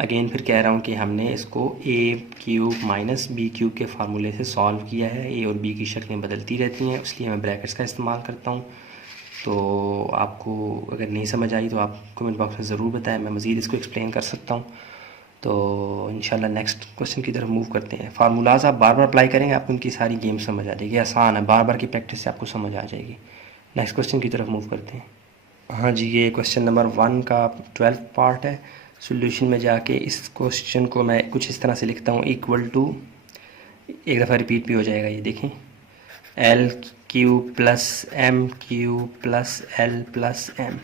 अगेन फिर कह रहा हूँ कि हमने इसको ए क्यूब माइनस बी क्यूब के फार्मूले से सॉल्व किया है। ए और बी की शक्लें बदलती रहती हैं, इसलिए मैं ब्रैकेट्स का इस्तेमाल करता हूँ। तो आपको अगर नहीं समझ आई तो आप कमेंट बॉक्स में ज़रूर बताएं, मैं मज़ीद इसको एक्सप्लेन कर सकता हूँ। तो इंशाल्लाह नेक्स्ट क्वेश्चन की तरफ मूव करते हैं। फार्मूलाज आप बार बार अप्लाई करेंगे, आपको उनकी सारी गेम समझ आ जाएगी, आसान है, बार बार की प्रैक्टिस से आपको समझ आ जाएगी। नेक्स्ट क्वेश्चन की तरफ मूव करते हैं। हाँ जी, ये क्वेश्चन नंबर 1 का 12th पार्ट है। सॉल्यूशन में जाके इस क्वेश्चन को मैं कुछ इस तरह से लिखता हूँ, इक्वल टू, एक दफ़ा रिपीट भी हो जाएगा, ये देखें, L cube plus M cube plus L plus M.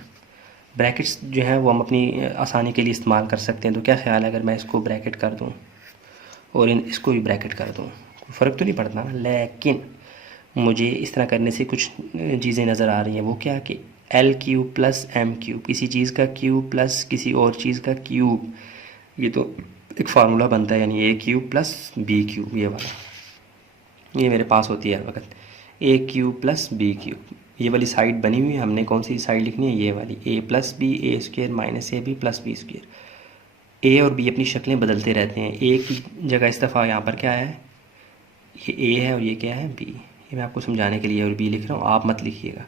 Brackets जो हैं वो हम अपनी आसानी के लिए इस्तेमाल कर सकते हैं। तो क्या ख्याल है अगर मैं इसको ब्रैकेट कर दूँ और इसको भी ब्रैकेट कर दूँ, फ़र्क तो नहीं पड़ता, लेकिन मुझे इस तरह करने से कुछ चीज़ें नज़र आ रही हैं। वो क्या कि L cube plus M cube, किसी चीज़ का क्यूब प्लस किसी और चीज़ का क्यूब, ये तो एक फार्मूला बनता है, यानी ए क्यूब प्लस बी क्यूब, ये वाला, ये मेरे पास होती है हर वक्त, ए क्यूब प्लस बी क्यूब। ये वाली साइड बनी हुई है, हमने कौन सी साइड लिखनी है, ये वाली, A plus B A square minus A B plus B square. A और बी अपनी शक्लें बदलते रहते हैं, ए की जगह इस दफ़ा यहाँ पर क्या है, ये ए है और ये क्या है, बी। ये मैं आपको समझाने के लिए और बी लिख रहा हूँ, आप मत लिखिएगा।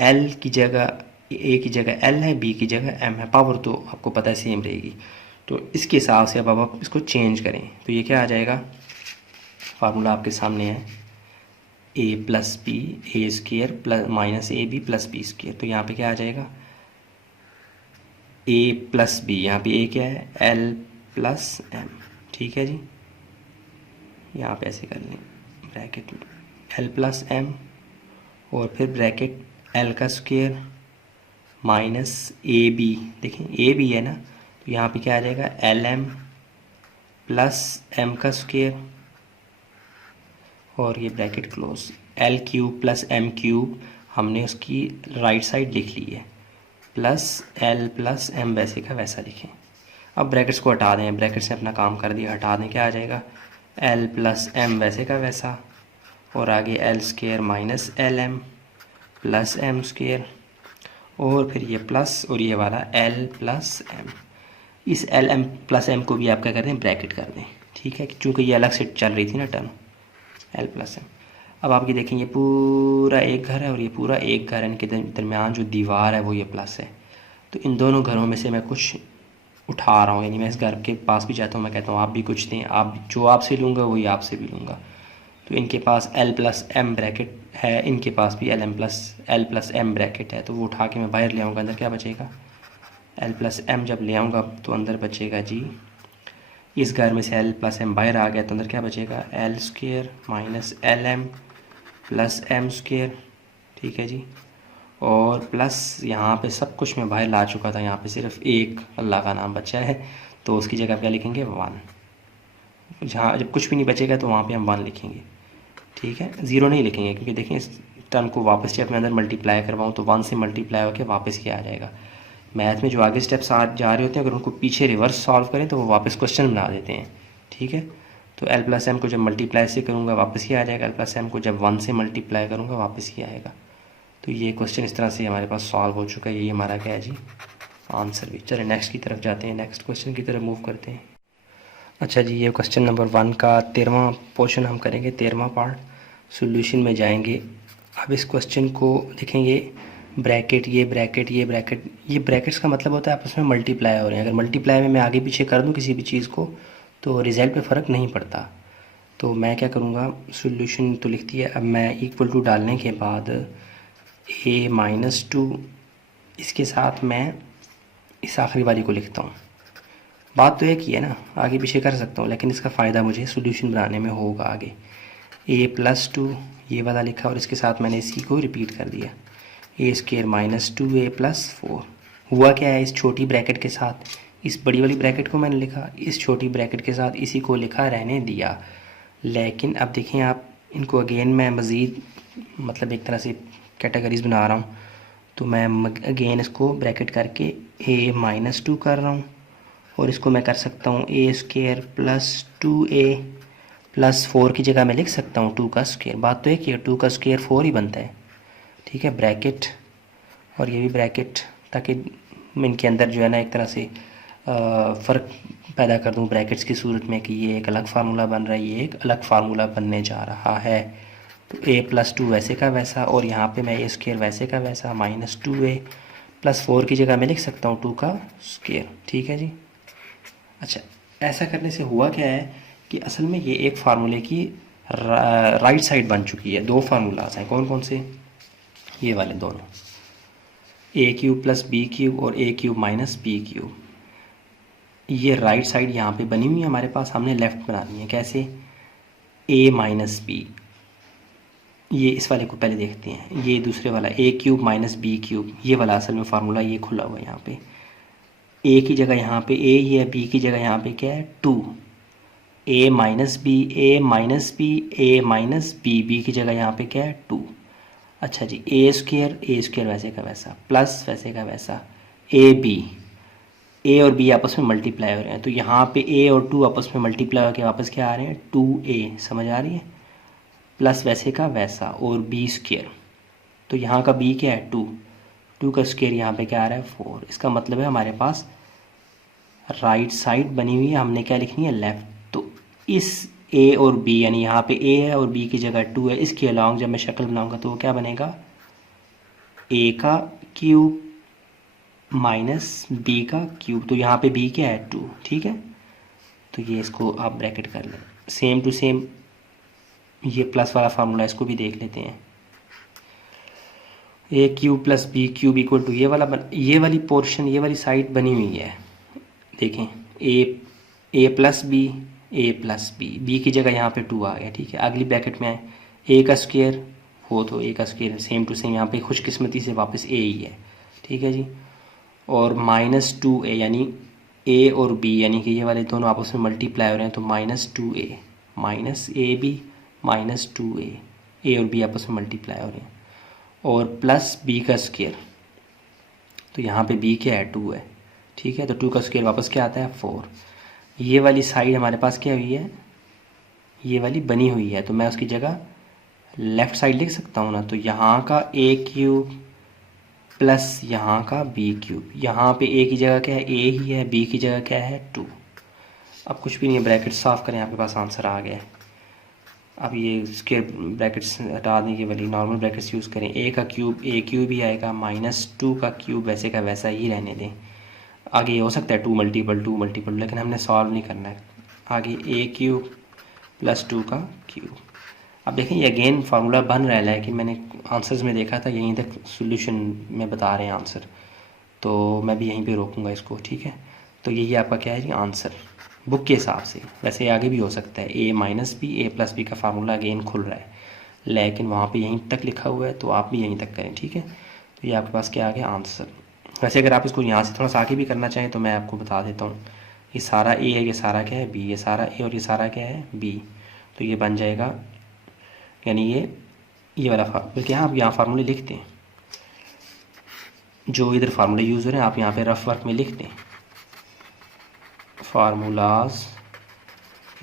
एल की जगह, ए की जगह एल है, बी की जगह एम है, पावर तो आपको पता है सेम रहेगी। तो इसके हिसाब से अब आप इसको चेंज करें तो ये क्या आ जाएगा, फार्मूला आपके सामने है, A plus B A square plus minus A B plus B square. तो यहाँ पे क्या आ जाएगा, ए प्लस बी, यहाँ पे ए क्या है, एल प्लस एम, ठीक है जी। यहाँ पे ऐसे कर लें, ब्रैकेट में एल प्लस एम और फिर ब्रैकेट एल का स्क्वायर माइनस ए बी, देखें ए बी है ना, तो यहाँ पे क्या आ जाएगा, एल एम प्लस एम का स्क्वायर और ये bracket close. L cube plus M cube हमने उसकी राइट साइड लिख ली है, प्लस एल प्लस एम वैसे का वैसा लिखें। अब ब्रैकेट्स को हटा दें, ब्रैकेट से अपना काम कर दिया, हटा दें, क्या आ जाएगा, एल प्लस एम वैसे का वैसा और आगे L square minus L M plus M square और फिर ये प्लस और ये वाला एल प्लस एम। इस एल एम प्लस एम को भी आप क्या कर दें, ब्रैकेट कर दें, ठीक है, क्योंकि ये अलग से चल रही थी ना टर्म, एल प्लस एम। अब आपकी देखें ये पूरा एक घर है और ये पूरा एक घर है, इनके दरमियान जो दीवार है वो ये प्लस है। तो इन दोनों घरों में से मैं कुछ उठा रहा हूँ, यानी मैं इस घर के पास भी जाता हूँ, मैं कहता हूँ आप भी कुछ दें, आप जो आपसे लूँगा वही आपसे भी लूँगा। तो इनके पास एल प्लस एम ब्रैकेट है, इनके पास भी एल प्लस एम ब्रैकेट है, तो वो उठा के मैं बाहर ले आऊँगा, अंदर क्या बचेगा, एल प्लस एम जब ले आऊँगा तो अंदर बचेगा जी, इस घर में से एल प्लस एम बाहर आ गया तो अंदर क्या बचेगा, L square minus L M plus M square, ठीक है जी। और प्लस यहाँ पे सब कुछ मैं बाहर ला चुका था, यहाँ पे सिर्फ एक अल्लाह का नाम बचा है, तो उसकी जगह क्या लिखेंगे, 1। जहाँ जब कुछ भी नहीं बचेगा तो वहाँ पे हम 1 लिखेंगे, ठीक है, 0 नहीं लिखेंगे, क्योंकि देखिए इस टर्म को वापस जब मैं अंदर मल्टीप्लाई करवाऊँ तो 1 से मल्टीप्लाई होकर वापस ये आ जाएगा। मैथ में जो आगे स्टेप्स आ जा रहे होते हैं, अगर उनको पीछे रिवर्स सॉल्व करें तो वो वापस क्वेश्चन बना देते हैं, ठीक है। तो एल प्लस एम को जब मल्टीप्लाई से करूँगा वापस ही आ जाएगा, एल प्लस एम को जब 1 से मल्टीप्लाई करूँगा वापस ही आएगा। तो ये क्वेश्चन इस तरह से हमारे पास सॉल्व हो चुका है, ये हमारा क्या है जी, आंसर भी। चलिए नेक्स्ट की तरफ जाते हैं, नेक्स्ट क्वेश्चन की तरफ मूव करते हैं। अच्छा जी, ये क्वेश्चन नंबर 1 का 13वां पोर्शन हम करेंगे, 13वां पार्ट, सॉल्यूशन में जाएंगे। अब इस क्वेश्चन को देखेंगे, ब्रैकेट ये ब्रैकेट ये ब्रैकेट, ये ब्रैकेट्स का मतलब होता है आपस में मल्टीप्लाई हो रहे हैं। अगर मल्टीप्लाई में मैं आगे पीछे कर दूं किसी भी चीज़ को तो रिज़ल्ट पे फ़र्क नहीं पड़ता। तो मैं क्या करूँगा, सॉल्यूशन तो लिख दिया, अब मैं इक्वल टू डालने के बाद a-2, इसके साथ मैं इस आखिरी वाली को लिखता हूँ। बात तो एक ही है ना, आगे पीछे कर सकता हूँ, लेकिन इसका फ़ायदा मुझे सॉल्यूशन बनाने में होगा आगे। a+2 ये वाला लिखा और इसके साथ मैंने इसी को रिपीट कर दिया, ए स्क्वेयर माइनस 2a+4। हुआ क्या है, इस छोटी ब्रैकेट के साथ इस बड़ी वाली ब्रैकेट को मैंने लिखा, इस छोटी ब्रैकेट के साथ इसी को लिखा, रहने दिया। लेकिन अब देखें आप, इनको अगेन मैं मज़ीद मतलब एक तरह से कैटेगरीज बना रहा हूँ, तो मैं अगेन इसको ब्रैकेट करके a-2 कर रहा हूँ, और इसको मैं कर सकता हूँ a square plus 2a plus 4 की जगह मैं लिख सकता हूँ 2 का स्क्वेयर। बात तो है कि 2 का स्क्वेयर 4 ही बनता है, ठीक है, ब्रैकेट और ये भी ब्रैकेट, ताकि इनके अंदर जो है ना एक तरह से फ़र्क पैदा कर दूँ ब्रैकेट्स की सूरत में, कि ये एक अलग फार्मूला बन रहा है, ये एक अलग फार्मूला बनने जा रहा है। तो a+2 वैसे का वैसा, और यहाँ पे मैं ए स्क्वेयर वैसे का वैसा माइनस 2a प्लस 4 की जगह मैं लिख सकता हूँ 2 का स्क्वेयर, ठीक है जी। अच्छा, ऐसा करने से हुआ क्या है कि असल में ये एक फार्मूले की राइट साइड बन चुकी है। 2 फार्मूलाज हैं, कौन कौन से, ये वाले दोनों, a³ प्लस b³ और a³ माइनस b³। ये राइट साइड यहाँ पे बनी हुई है हमारे पास, हमने लेफ़्ट बनानी है। कैसे, a माइनस b, ये इस वाले को पहले देखते हैं, ये दूसरे वाला a³ माइनस b³, ये वाला असल में फार्मूला ये खुला हुआ है यहाँ पे। a की जगह यहाँ पे a ही है, b की जगह यहाँ पे क्या है 2, a minus b, a minus b, a minus b, b की जगह यहाँ पे क्या है 2। अच्छा जी, ए स्क्वेयर वैसे का वैसा प्लस वैसे का वैसा ab, a और b आपस में मल्टीप्लाई हो रहे हैं, तो यहाँ पे a और 2 आपस में मल्टीप्लाई होकर वापस क्या आ रहे हैं 2a, समझ आ रही है, प्लस वैसे का वैसा और b स्क्वेयर, तो यहाँ का b क्या है 2, 2 का स्क्वेयर यहाँ पे क्या आ रहा है 4। इसका मतलब है हमारे पास राइट साइड बनी हुई है, हमने क्या लिखनी है लेफ़्ट। तो इस a और b, यानी यहाँ पे a है और b की जगह 2 है, इसके अलावा जब मैं शक्ल बनाऊंगा तो वो क्या बनेगा, a का क्यूब माइनस b का क्यूब, तो यहाँ पे b क्या है 2, ठीक है। तो ये इसको आप ब्रैकेट कर लें, सेम टू सेम ये प्लस वाला फार्मूला इसको भी देख लेते हैं, a³ plus b³ equal to ये वाली पोर्शन, ये वाली साइड बनी हुई है, देखें a plus b, a plus b, b की जगह यहाँ पे 2 आ गया, ठीक है। अगली ब्रैकेट में आए a का स्क्वायर, हो तो a का स्क्वायर सेम टू सेम यहाँ पे खुशकिस्मती से वापस a ही है, ठीक है जी। और माइनस 2a, यानी a और b, यानी कि ये वाले दोनों आपस में मल्टीप्लाई हो रहे हैं, तो minus 2a minus ab minus 2a, a और b आपस में मल्टीप्लाई हो रहे हैं, और प्लस b का स्क्वायर, तो यहाँ पे b क्या है 2 है, ठीक है। तो 2 का स्क्वायर वापस क्या आता है 4। ये वाली साइड हमारे पास क्या हुई है, ये वाली बनी हुई है, तो मैं उसकी जगह लेफ़्ट साइड लिख सकता हूँ ना, तो यहाँ का a³ प्लस यहाँ का बी क्यूब, यहाँ पे ए की जगह क्या है, ए ही है, बी की जगह क्या है 2। अब कुछ भी नहीं है, ब्रैकेट साफ़ करें, आपके पास आंसर आ गया है। अब ये स्क्वायर ब्रैकेट्स हटा दें, के वाली नॉर्मल ब्रैकेट्स यूज़ करें। ए का क्यूब ए क्यूब ही आएगा, -2 का क्यूब वैसे का वैसा ही रहने दें। आगे ये हो सकता है 2 मल्टीपल, लेकिन हमने सॉल्व नहीं करना है। आगे ए क्यूब प्लस 2 का क्यूब। अब देखें ये अगेन फार्मूला बन रहा है कि मैंने आंसर्स में देखा था, यहीं तक सोल्यूशन में बता रहे हैं आंसर, तो मैं भी यहीं पे रोकूंगा इसको, ठीक है। तो यही आपका क्या है जी आंसर बुक के हिसाब से। वैसे आगे भी हो सकता है a minus B A plus B का फार्मूला अगेन खुल रहा है, लेकिन वहाँ पे यहीं तक लिखा हुआ है, तो आप भी यहीं तक करें, ठीक है। तो ये आपके पास क्या आ गया आंसर। वैसे अगर आप इसको यहाँ से थोड़ा सा आगे भी करना चाहें तो मैं आपको बता देता हूँ। ये सारा ए है, ये सारा क्या है बी, ये सारा ए और ये सारा क्या है बी, तो ये बन जाएगा, यानी ये वाला बल्कि आप यहाँ फार्मूले लिखते हैं, जो इधर फार्मूले यूज़ हो रहे हैं आप यहाँ पे रफ वर्क में लिखते हैं। फार्मूलाज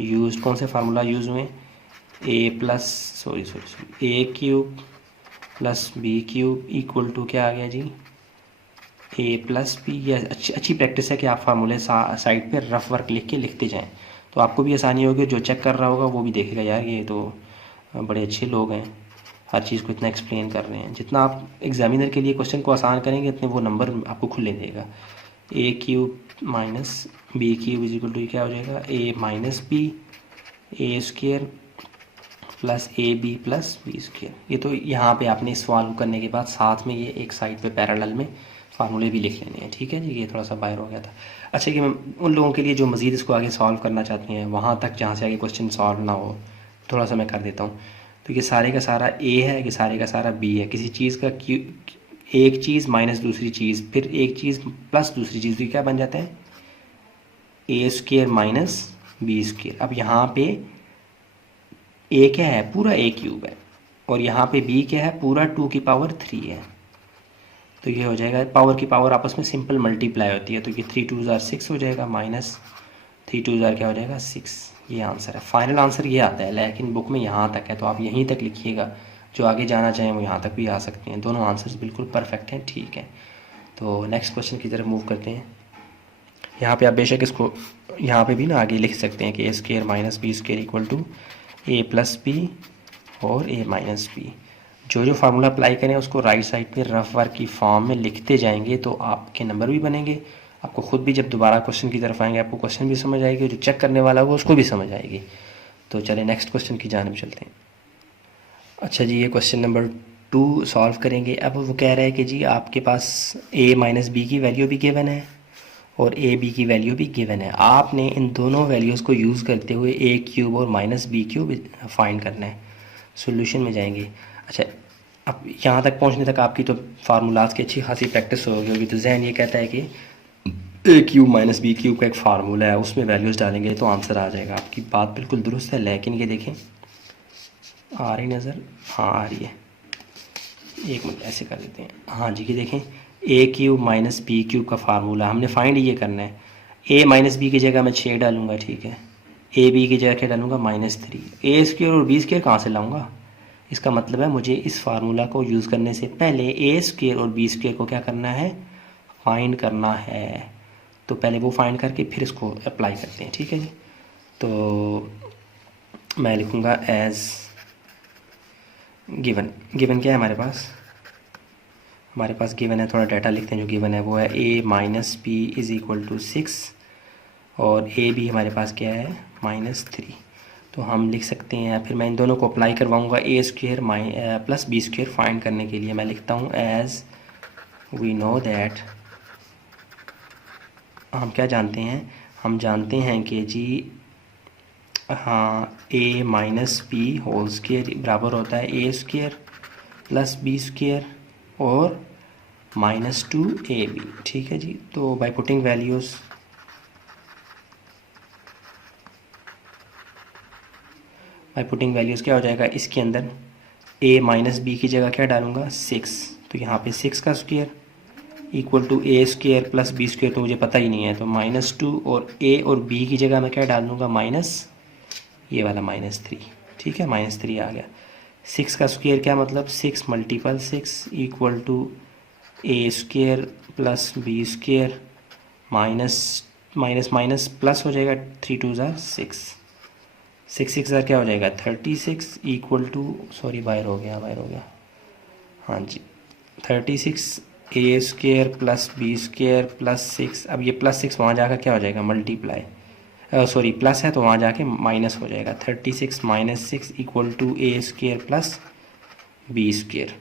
यूज, कौन से फार्मूला यूज़ हुए, A cube plus B cube equal to क्या आ गया जी ए प्लस बी। ये अच्छी प्रैक्टिस है कि आप फार्मूले साइड पे रफ वर्क लिख के लिखते जाएं, तो आपको भी आसानी होगी, जो चेक कर रहा होगा वो भी देखेगा यार ये तो बड़े अच्छे लोग हैं, हर चीज़ को इतना एक्सप्लेन कर रहे हैं। जितना आप एग्जामिनर के लिए क्वेश्चन को आसान करेंगे उतने वो नंबर आपको खुले देगा। A cube minus B cube is equal to क्या हो जाएगा A minus B A square plus A B plus B square. ये तो यहाँ पे आपने सॉल्व करने के बाद साथ में ये एक साइड पे पैरेलल में फार्मूले भी लिख लेने हैं, ठीक है जी। ये थोड़ा सा बाहर हो गया था। अच्छा कि मैं उन लोगों के लिए जो मज़ीद इसको आगे सॉल्व करना चाहते हैं, वहाँ तक जहाँ से आगे क्वेश्चन सॉल्व ना हो, थोड़ा सा मैं कर देता हूँ। तो ये सारे का सारा ए है, ये सारे का सारा बी है। किसी चीज़ का क्यू, एक चीज़ माइनस दूसरी चीज़, फिर एक चीज़ प्लस दूसरी चीज़, तो क्या बन जाता है ए स्क्वायर माइनस बी स्क्वायर। अब यहाँ पे ए क्या है पूरा ए क्यूब है, और यहाँ पे बी क्या है पूरा 2 की पावर 3 है, तो ये हो जाएगा पावर की पावर आपस में सिंपल मल्टीप्लाई होती है, तो ये 3 2 ज़ार 6 हो जाएगा, माइनस 3 2 ज़ार क्या हो जाएगा 6। ये आंसर है, फाइनल आंसर ये आता है, लेकिन बुक में यहाँ तक है, तो आप यहीं तक लिखिएगा। जो आगे जाना चाहें वो यहाँ तक भी आ सकते हैं। दोनों आंसर्स बिल्कुल परफेक्ट हैं, ठीक है। तो नेक्स्ट क्वेश्चन की तरफ मूव करते हैं। यहाँ पे आप बेशक इसको यहाँ पे भी ना आगे लिख सकते हैं कि A square minus B square equal to A plus B और ए माइनस बी। जो फार्मूला अप्लाई करें उसको राइट साइड पे रफ वर्क की फॉर्म में लिखते जाएंगे, तो आपके नंबर भी बनेंगे। आपको खुद भी जब दोबारा क्वेश्चन की तरफ आएंगे आपको क्वेश्चन भी समझ आएगी, और जो चेक करने वाला होगा उसको भी समझ आएगी। तो चले नेक्स्ट क्वेश्चन की जानिब चलते हैं। अच्छा जी, ये क्वेश्चन नंबर 2 सॉल्व करेंगे। अब वो कह रहा है कि जी आपके पास a माइनस बी की वैल्यू भी गिवन है और ए बी की वैल्यू भी गिवन है। आपने इन दोनों वैल्यूज़ को यूज़ करते हुए ए क्यूब और माइनस बी क्यूब फाइंड करना है। सॉल्यूशन में जाएंगे। अच्छा, अब यहाँ तक पहुँचने तक आपकी तो फार्मूलाज की अच्छी खासी प्रैक्टिस होगी, तो जहन ये कहता है कि ए क्यूब माइनस बी क्यूब का एक फार्मूला है, उसमें वैल्यूज़ डालेंगे तो आंसर आ जाएगा। आपकी बात बिल्कुल दुरुस्त है, लेकिन ये देखें आ रही नज़र, हाँ आ रही है, एक मिनट ऐसे कर देते हैं। हाँ जी, ये देखें ए क्यूब माइनस बी क्यूब का फार्मूला हमने फाइंड ये करना है। ए माइनस बी की जगह मैं 6 डालूंगा, ठीक है। ए बी की जगह क्या डालूंगा -3। ए स्क्वायर और बी स्क्वायर कहाँ से लाऊंगा, इसका मतलब है मुझे इस फार्मूला को यूज़ करने से पहले ए स्क्वायर और बी स्क्वायर को क्या करना है फाइंड करना है। तो पहले वो फाइंड करके फिर इसको अप्लाई करते हैं, ठीक है जी। तो मैं लिखूँगा एज गिवन। गिवन क्या है हमारे पास गिवन है, थोड़ा डाटा लिखते हैं। जो गिवन है वो है a minus B is equal to 6 और ए बी हमारे पास क्या है -3। तो हम लिख सकते हैं, फिर मैं इन दोनों को अप्लाई करवाऊँगा A square plus B square find करने के लिए। मैं लिखता हूँ एज वी नो दैट, हम क्या जानते हैं, हम जानते हैं कि जी हाँ a minus B whole square बराबर होता है ए स्क्वायर प्लस बी स्क्वायर और -2ab, ठीक है जी। तो बाय पुटिंग वैल्यूज़ क्या हो जाएगा, इसके अंदर a माइनस बी की जगह क्या डालूँगा 6, तो यहाँ पे 6 का square equal to A square plus B square, तो मुझे पता ही नहीं है, तो -2 और a और b की जगह मैं क्या डाल दूँगा ये वाला -3, ठीक है। -3 आ गया। 6 का स्क्वायर क्या मतलब 6 multiple 6 equal to A square plus B square minus minus minus plus हो जाएगा, 3 2 ज़ार 6, 6 ज़ार क्या हो जाएगा 36 इक्वल टू, सॉरी बाहर हो गया, हाँ जी 36 A square plus B square plus 6। अब ये प्लस 6 वहाँ जाकर क्या हो जाएगा मल्टीप्लाई, सॉरी प्लस है तो वहाँ जाके माइनस हो जाएगा, 36 minus 6 equal to A square plus B square.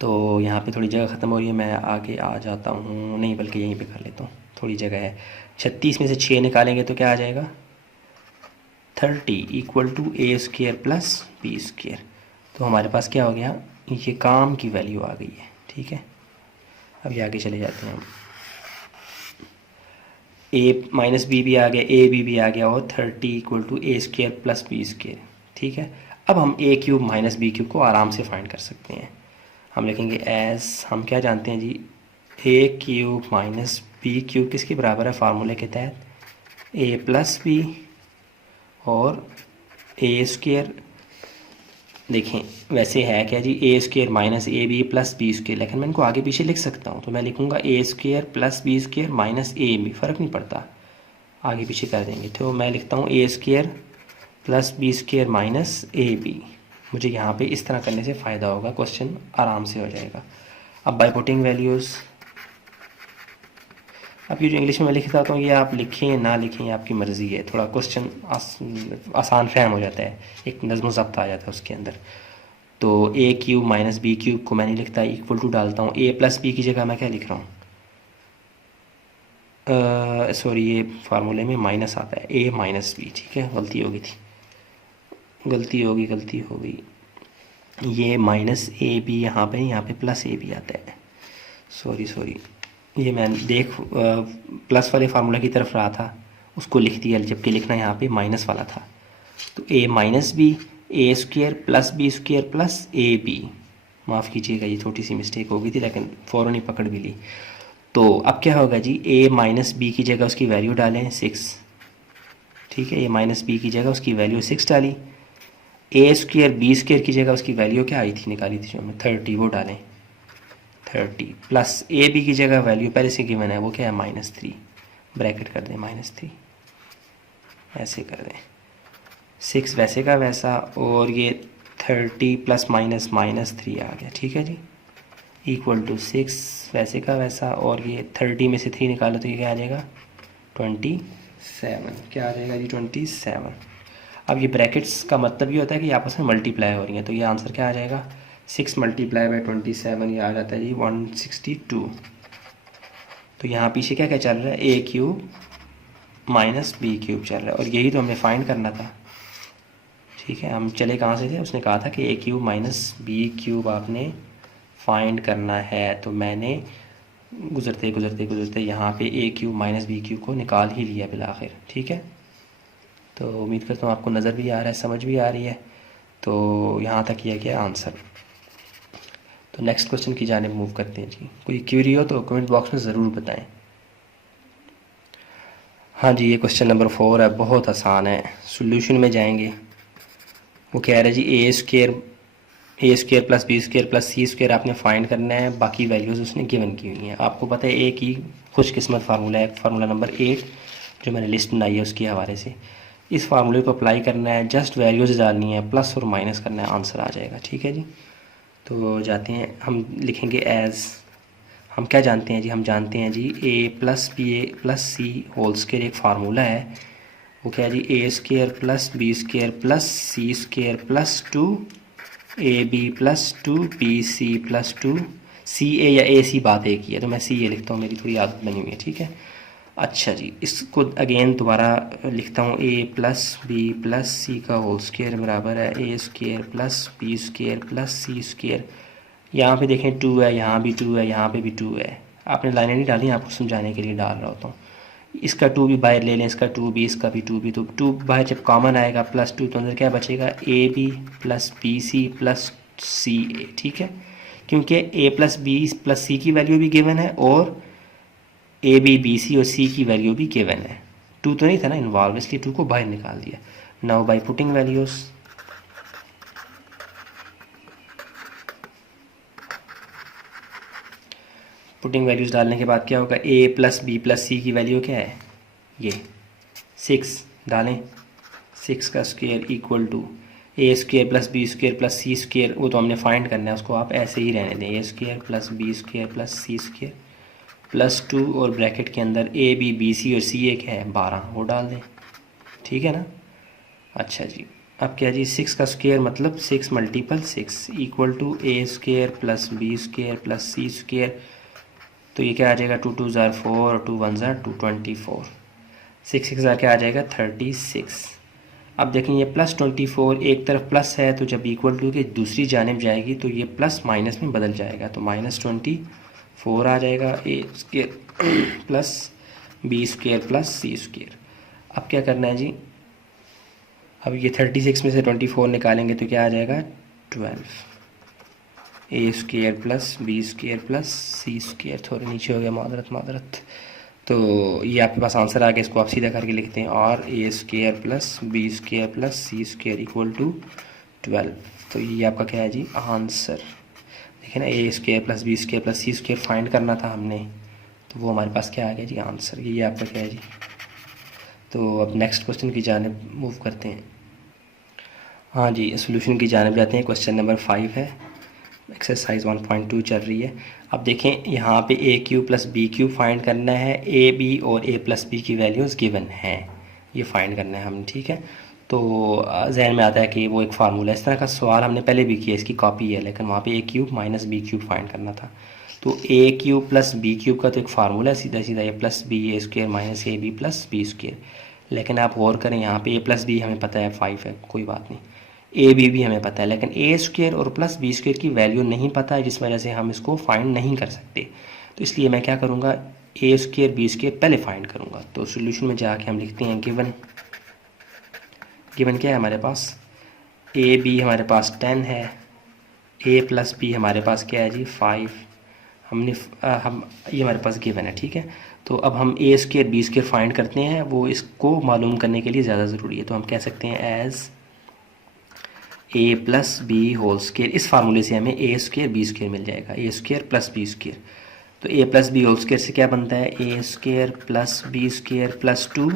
तो यहाँ पे थोड़ी जगह ख़त्म हो रही है, मैं आगे आ जाता हूँ, नहीं बल्कि यहीं पे कर लेता हूँ, थोड़ी जगह है। 36 में से 6 निकालेंगे तो क्या आ जाएगा 30 equal to A square plus B square. तो हमारे पास क्या हो गया, ये काम की वैल्यू आ गई है, ठीक है। अब ये आगे चले जाते हैं हम, ए माइनस बी भी आ गया, ए बी भी आ गया, और 30 equal to A square plus B square, ठीक है। अब हम A cube minus B cube को आराम से फाइंड कर सकते हैं। हम लिखेंगे एज, हम क्या जानते हैं जी, ए क्यूब माइनस बी क्यूब किसके बराबर है फार्मूले के तहत, ए प्लस बी और ए स्क्वेयर। देखें वैसे है क्या जी, a square minus A B plus B square, लेकिन मैं इनको आगे पीछे लिख सकता हूँ, तो मैं लिखूँगा a square plus B square minus A b, फ़र्क नहीं पड़ता, आगे पीछे कर देंगे। तो मैं लिखता हूँ a square plus B square minus A b. मुझे यहाँ पे इस तरह करने से फ़ायदा होगा, क्वेश्चन आराम से हो जाएगा। अब बाय पुटिंग वैल्यूज़, अब ये जो इंग्लिश में मैं लिख रहा हूँ ये आप लिखें ना लिखें ये आपकी मर्ज़ी है, थोड़ा क्वेश्चन आसान फहम हो जाता है, एक नज़्म ज़ब्त आ जाता है उसके अंदर। तो a cube minus B cube को मैं नहीं लिखता, इक्वल टू डालता हूँ, ए प्लस बी की जगह मैं क्या लिख रहा हूँ, सॉरी ये फार्मूले में माइनस आता है, ए माइनस बी, ठीक है, गलती हो गई थी, गलती हो गई, ये माइनस ए बी यहाँ पे प्लस ए बी आता है, सॉरी ये मैं देख प्लस वाले फार्मूला की तरफ रहा था, उसको लिख दिया, जबकि लिखना यहाँ पे माइनस वाला था। तो a minus B, a square plus B square plus A b, माफ़ कीजिएगा ये छोटी सी मिस्टेक हो गई थी, लेकिन फ़ौरन ही पकड़ भी ली। तो अब क्या होगा जी, ए माइनस बी की जगह उसकी वैल्यू डालें 6, ठीक है, ए माइनस बी की जगह उसकी वैल्यू 6 डाली, ए स्क्वेयर बी स्क्वेयर की जगह उसकी वैल्यू क्या आई थी, निकाली थी जो हमें 30, वो डालें 30, प्लस ए बी की जगह वैल्यू पहले से गिवन है, वो क्या है -3, ब्रैकेट कर दें -3, ऐसे कर दें, 6 वैसे का वैसा, और ये 30 प्लस माइनस -3 आ गया, ठीक है जी, इक्वल टू 6 वैसे का वैसा, और ये 30 में से 3 निकालो तो ये क्या आ जाएगा 27, क्या आ जाएगा जी 27। अब ये ब्रैकेट्स का मतलब ये होता है कि आपस में मल्टीप्लाई हो रही हैं, तो ये आंसर क्या आ जाएगा 6 मल्टीप्लाई बाई 27, ये आ जाता है जी 162। तो यहाँ पीछे क्या क्या चल रहा है, ए क्यूब माइनस बी क्यूब चल रहा है, और यही तो हमें फाइंड करना था, ठीक है। हम चले कहाँ से थे, उसने कहा था कि ए क्यूब माइनस बी क्यूब आपने फाइंड करना है, तो मैंने गुजरते गुजरते गुजरते यहाँ पे a cube minus B cube को निकाल ही लिया बिल आखिर, ठीक है। तो उम्मीद करता हूँ आपको नज़र भी आ रहा है, समझ भी आ रही है। तो यहाँ तक किया गया आंसर। तो नेक्स्ट क्वेश्चन की जानिब मूव करते हैं जी। कोई क्वेरी हो तो कमेंट बॉक्स में ज़रूर बताएं। हाँ जी, ये क्वेश्चन नंबर 4 है, बहुत आसान है। सॉल्यूशन में जाएंगे, वो कह रहा है जी a square plus B square plus c square आपने फाइंड करना है, बाकी वैल्यूज़ उसने गिवन की हुई हैं। आपको पता है ए की खुशकिस्मत फार्मूला है, फार्मूला नंबर 8 जो मैंने लिस्ट बनाई है उसके हवाले से। इस फार्मूले को अप्लाई करना है, जस्ट वैल्यूज़ डालनी है, प्लस और माइनस करना है, आंसर आ जाएगा, ठीक है जी। तो जाते हैं, हम लिखेंगे एज़, हम क्या जानते हैं जी, हम जानते हैं जी a plus c whole square एक फार्मूला है, वो क्या है जी, a square plus B square plus C square plus 2 a B plus 2 b c plus 2 c a, या ए सी बात एक ही है तो मैं सी ए लिखता हूँ, मेरी थोड़ी आदत बनी हुई है, ठीक है। अच्छा जी, इसको अगेन दोबारा लिखता हूँ, a plus B plus c का होल स्क्वायर बराबर है ए square plus B square plus सी स्क्वायर। यहाँ पे देखें 2 है, यहाँ भी 2 है, यहाँ पे भी 2 है। आपने लाइनें नहीं डाली, आपको समझाने के लिए डाल रहा होता हूँ। इसका 2 भी बाहर ले लें, इसका 2 भी, इसका भी 2 भी, तो 2 बाहर जब कॉमन आएगा +2 तो अंदर क्या बचेगा, a B plus b c plus c a, ठीक है। क्योंकि ए प्लस बी प्लस सी की वैल्यू भी गिवन है और ए बी बी सी और सी की वैल्यू भी गिवन है। 2 तो नहीं था ना इन्वॉल्व, इसलिए 2 को बाहर निकाल दिया। Now by putting values, putting values डालने के बाद क्या होगा, ए प्लस बी प्लस सी की वैल्यू क्या है, ये 6 डालें, 6 का square equal to A square plus B square plus C square, वो तो हमने फाइंड करना है, उसको आप ऐसे ही रहने दें, a square plus B square plus C square plus 2 और ब्रैकेट के अंदर ए बी बी सी और सी एक है 12, वो डाल दें, ठीक है ना। अच्छा जी, अब क्या जी, 6 का स्क्वायर मतलब 6 multiple 6 equal to A square plus B square plus C square, तो ये क्या आ जाएगा, 2 2 ज़ार 4 और 2 1 ज़ार 2, 24, 6 6 ज़ार क्या आ जाएगा 36। अब देखें ये प्लस 24 एक तरफ प्लस है, तो जब इक्वल टू के दूसरी जानिब जाएगी तो ये प्लस माइनस में बदल जाएगा, तो -24 आ जाएगा, a square plus B square plus C square. अब क्या करना है जी, अब ये 36 में से 24 निकालेंगे तो क्या आ जाएगा 12, a square plus B square plus C square, थोड़े नीचे हो गया, मादरत। तो ये आपके पास आंसर आ गया, इसको आप सीधा करके लिखते हैं, और a square plus B square plus C square equal to 12। तो ये आपका क्या है जी आंसर, देखिए ना, a square plus B square plus C square find करना था हमने, तो वो हमारे पास क्या आ गया जी आंसर, ये आपका क्या है जी। तो अब नेक्स्ट क्वेश्चन की जानिब मूव करते हैं। हाँ जी, सोल्यूशन की जानिब जाते हैं। क्वेश्चन नंबर 5 है, एक्सरसाइज 1.2 चल रही है। अब देखें यहाँ पे a cube plus B cube find करना है, ए बी और ए प्लस बी की वैल्यूज़ गिवन हैं, ये फाइंड करना है हमने, ठीक है। तो जहन में आता है कि वो एक फार्मूला, इस तरह का सवाल हमने पहले भी किया, इसकी कॉपी है, लेकिन वहाँ पे a cube minus B cube find करना था। तो a cube plus B cube का तो एक फार्मूला है, सीधा सीधा a plus B A square minus A B plus B square. लेकिन आप गौर करें, यहाँ पे ए प्लस बी हमें पता है 5 है, कोई बात नहीं, ए बी भी हमें पता है, लेकिन ए स्क्वायर और प्लस बी स्क्वायर की वैल्यू नहीं पता है, जिस वजह से हम इसको फाइंड नहीं कर सकते। तो इसलिए मैं क्या करूँगा, ए स्क्वायर बी स्क्वायर पहले फाइंड करूँगा। तो सोल्यूशन में जाके हम लिखते हैं गिवन क्या है हमारे पास, ए बी हमारे पास 10 है, ए प्लस बी हमारे पास क्या है जी 5, हमने हम ये हमारे पास गिवन है, ठीक है। तो अब हम ए स्क्वायर बी स्क्वायर फाइंड करते हैं, वो इसको मालूम करने के लिए ज़्यादा ज़रूरी है। तो हम कह सकते हैं as a plus B whole square, इस फार्मूले से हमें ए स्क्वायर बी स्क्वायर मिल जाएगा, a square plus B square. तो a plus B whole square से क्या बनता है, ए square plus B square plus 2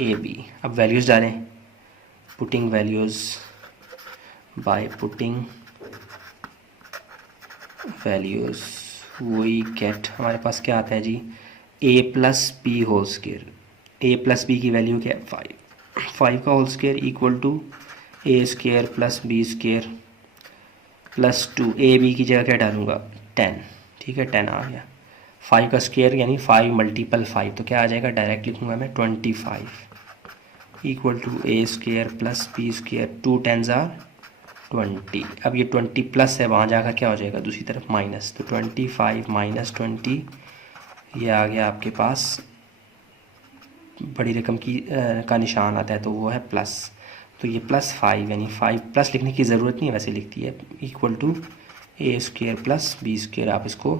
a b. अब वैल्यूज़ डालें, putting values by putting values we get, हमारे पास क्या आता है जी, a plus B whole square, A plus b की वैल्यू क्या है 5 का whole square equal to A square plus B square plus 2, a b की जगह क्या डालूँगा 10, ठीक है 10 आ गया, 5 का स्क्वायर यानी 5 मल्टीपल 5, तो क्या आ जाएगा, डायरेक्ट लिखूँगा मैं 25 equal to A square plus B square 2 10 or 20। अब ये 20 प्लस है, वहाँ जाकर क्या हो जाएगा दूसरी तरफ माइनस, तो 25 माइनस 20, ये आ गया आपके पास बड़ी रकम की का निशान आता है, तो वो है प्लस, तो ये +5 यानी 5 प्लस लिखने की ज़रूरत नहीं है, वैसे लिखती है equal to A square plus B square. आप इसको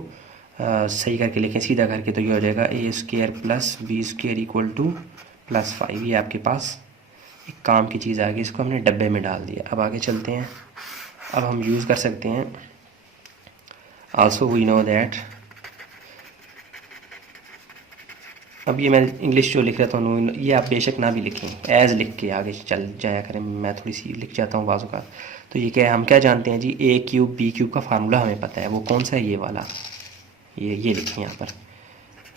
सही करके लिखें, सीधा करके, तो ये हो जाएगा a square plus B square equal to +5। ये आपके पास एक काम की चीज़ आ गई, इसको हमने डब्बे में डाल दिया। अब आगे चलते हैं, अब हम यूज़ कर सकते हैं आल्सो वी नो दैट, अब ये मैं इंग्लिश जो लिख रहा था ये आप बेशक ना भी लिखें, एज़ लिख के आगे चल जाया करें, मैं थोड़ी सी लिख जाता हूँ बाजू का। तो ये क्या है, हम क्या जानते हैं जी, ए क्यूब बी क्यूब का फार्मूला हमें पता है, वो कौन सा है, ये वाला, ये लिखें यहाँ पर,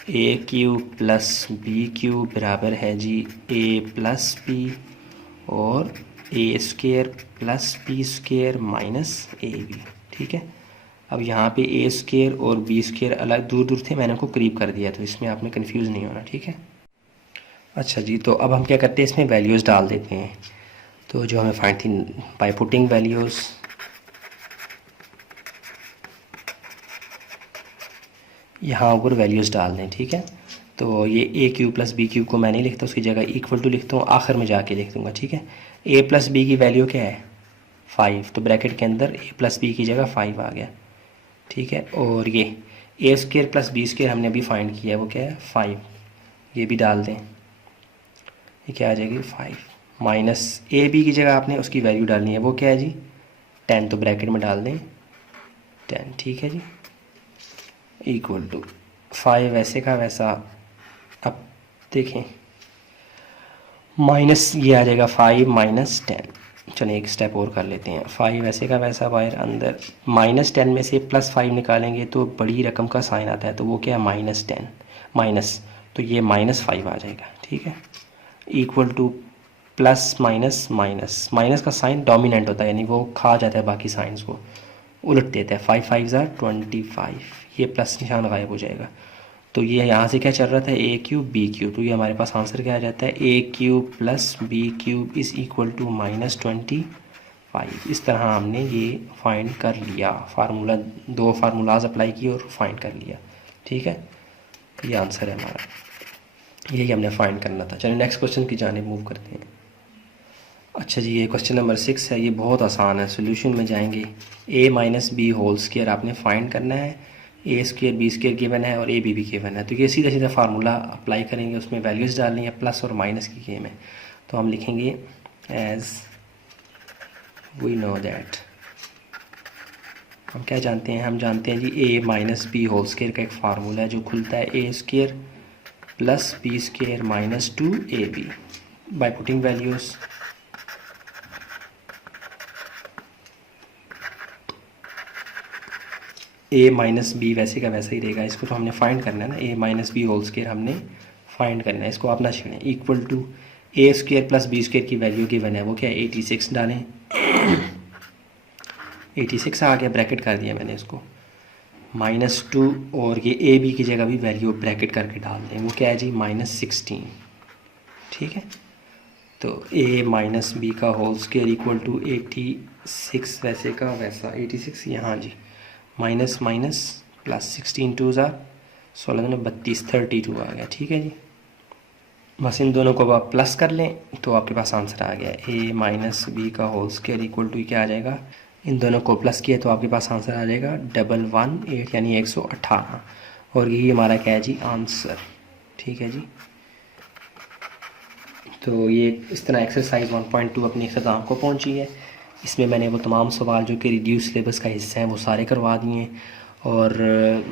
a cube plus B cube बराबर है जी ए प्लस बी और a square plus B square minus A b, ठीक है। अब यहाँ पे ए स्क्वायर और बी स्क्वायर अलग दूर दूर थे, मैंने उनको करीब कर दिया, तो इसमें आपने कंफ्यूज नहीं होना, ठीक है। अच्छा जी, तो अब हम क्या करते हैं, इसमें वैल्यूज़ डाल देते हैं। तो जो हमें फाइंड थी बाय पुटिंग वैल्यूज़, यहाँ ऊपर वैल्यूज़ डाल दें, ठीक है। तो ये ए क्यूब प्लस बी क्यूब को मैं नहीं लिखता, उसकी जगह इक्वल टू लिखता हूँ, आखिर में जाके लिख दूँगा, ठीक है। ए प्लस बी की वैल्यू क्या है 5, तो ब्रैकेट के अंदर ए प्लस बी की जगह 5 आ गया, ठीक है। और ये ए स्क्वायर प्लस बी स्क्वायर हमने अभी फाइंड किया है, वो क्या है 5, ये भी डाल दें, ये क्या आ जाएगी 5 माइनस ए बी की जगह आपने उसकी वैल्यू डालनी है, वो क्या है जी 10, तो ब्रैकेट में डाल दें 10, ठीक है जी। इक्वल टू 5 वैसे का वैसा। अब देखें माइनस ये आ जाएगा 5 माइनस 10। चलिए एक स्टेप और कर लेते हैं। 5 वैसे का वैसा बाहर अंदर, -10 में से +5 निकालेंगे तो बड़ी रकम का साइन आता है, तो वो क्या है -10 माइनस, तो ये -5 आ जाएगा। ठीक है, equal two plus minus minus, minus का साइन डोमिनेंट होता है, यानी वो खा जाता है बाकी साइंस को, उलट देता है। 5 5 ज़ा 25, ये प्लस निशान गायब हो जाएगा। तो ये यहाँ से क्या चल रहा था, a क्यूब बी क्यूब, तो ये हमारे पास आंसर क्या आ जाता है, a cube plus B cube is equal to -25। इस तरह हमने ये फाइंड कर लिया, फार्मूला 2 फार्मूलाज अप्लाई किए और फाइंड कर लिया। ठीक है, ये आंसर है हमारा, यही हमने फाइंड करना था। चलिए नेक्स्ट क्वेश्चन की जानिब मूव करते हैं। अच्छा जी, ये क्वेश्चन नंबर 6 है, ये बहुत आसान है। सोल्यूशन में जाएंगे, a minus B whole square आपने फाइंड करना है, ए स्क्वायर बी स्क्वायर गिवन है और ए बी भी गिवन है, तो ये सीधा सीधा फार्मूला अप्लाई करेंगे, उसमें वैल्यूज़ डालनी है, प्लस और माइनस की गेम है। तो हम लिखेंगे एज वी नो दैट, हम क्या जानते हैं, हम जानते हैं जी a minus B whole square का एक फार्मूला है जो खुलता है a square plus B square minus 2ab by putting values. a minus b वैसे का वैसा ही रहेगा, इसको तो हमने फाइंड करना है ना, a minus B whole square हमने फाइंड करना है, इसको आप ना छेड़ें। Equal to a square plus B square की वैल्यू गिवन है, वो क्या है 86 डालें। 86 आ गया, ब्रैकेट कर दिया मैंने इसको, -2 और ये ए बी की जगह भी वैल्यू ब्रैकेट करके डाल दें, वो क्या है जी -16। ठीक है, तो a माइनस बी का होल स्क्वायर इक्वल टू 86 वैसे का वैसा, 86 यहाँ जी, माइनस माइनस प्लस 16 2 ज़ा 16 में 32 32 आ गया। ठीक है जी, बस इन दोनों को आप प्लस कर लें तो आपके पास आंसर आ गया, a माइनस बी का होल स्क्वायर इक्वल टू क्या आ जाएगा, इन दोनों को प्लस किया तो आपके पास आंसर आ जाएगा 118 यानी 118, और यही हमारा क्या है जी आंसर। ठीक है जी, तो ये इस तरह एक्सरसाइज 1.2 अपनी इख्तिताम को पहुंची है। इसमें मैंने वो तमाम सवाल जो कि रिड्यूस सिलेबस का हिस्सा हैं वो सारे करवा दिए हैं, और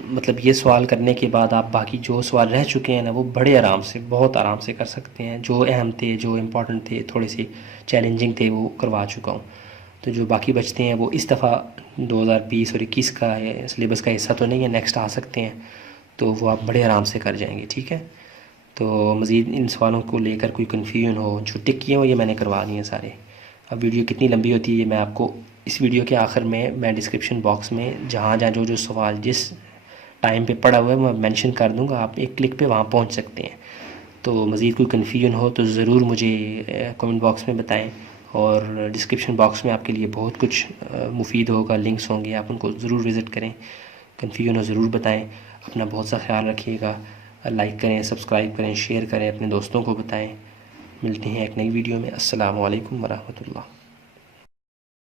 मतलब ये सवाल करने के बाद आप बाकी जो सवाल रह चुके हैं ना वो बड़े आराम से, बहुत आराम से कर सकते हैं। जो अहम थे, जो इम्पोर्टेंट थे, थोड़े से चैलेंजिंग थे, वो करवा चुका हूँ। तो जो बाकी बचते हैं वो इस दफ़ा 2020 और 21 का सिलेबस का हिस्सा तो नहीं है, नेक्स्ट आ सकते हैं, तो वो आप बड़े आराम से कर जाएंगे। ठीक है, तो मज़ीद इन सवालों को लेकर कोई कन्फ्यूजन हो, जो टिक किए हो, ये मैंने करवा दिए सारे। अब वीडियो कितनी लंबी होती है ये मैं आपको इस वीडियो के आखिर में, मैं डिस्क्रिप्शन बॉक्स में जहाँ जहाँ जो जो सवाल जिस टाइम पे पड़ा हुआ है मैं मेंशन कर दूँगा, आप एक क्लिक पे वहाँ पहुँच सकते हैं। तो मज़ीद कोई कन्फ्यूजन हो तो ज़रूर मुझे कमेंट बॉक्स में बताएं, और डिस्क्रिप्शन बॉक्स में आपके लिए बहुत कुछ मुफीद होगा, लिंक्स होंगे, आप उनको ज़रूर विज़िट करें। कन्फ्यूजन हो ज़रूर बताएं। अपना बहुत सा ख्याल रखिएगा, लाइक करें, सब्सक्राइब करें, शेयर करें, अपने दोस्तों को बताएं। मिलते हैं एक नई वीडियो में। अस्सलामु अलैकुम वरहमतुल्लाह।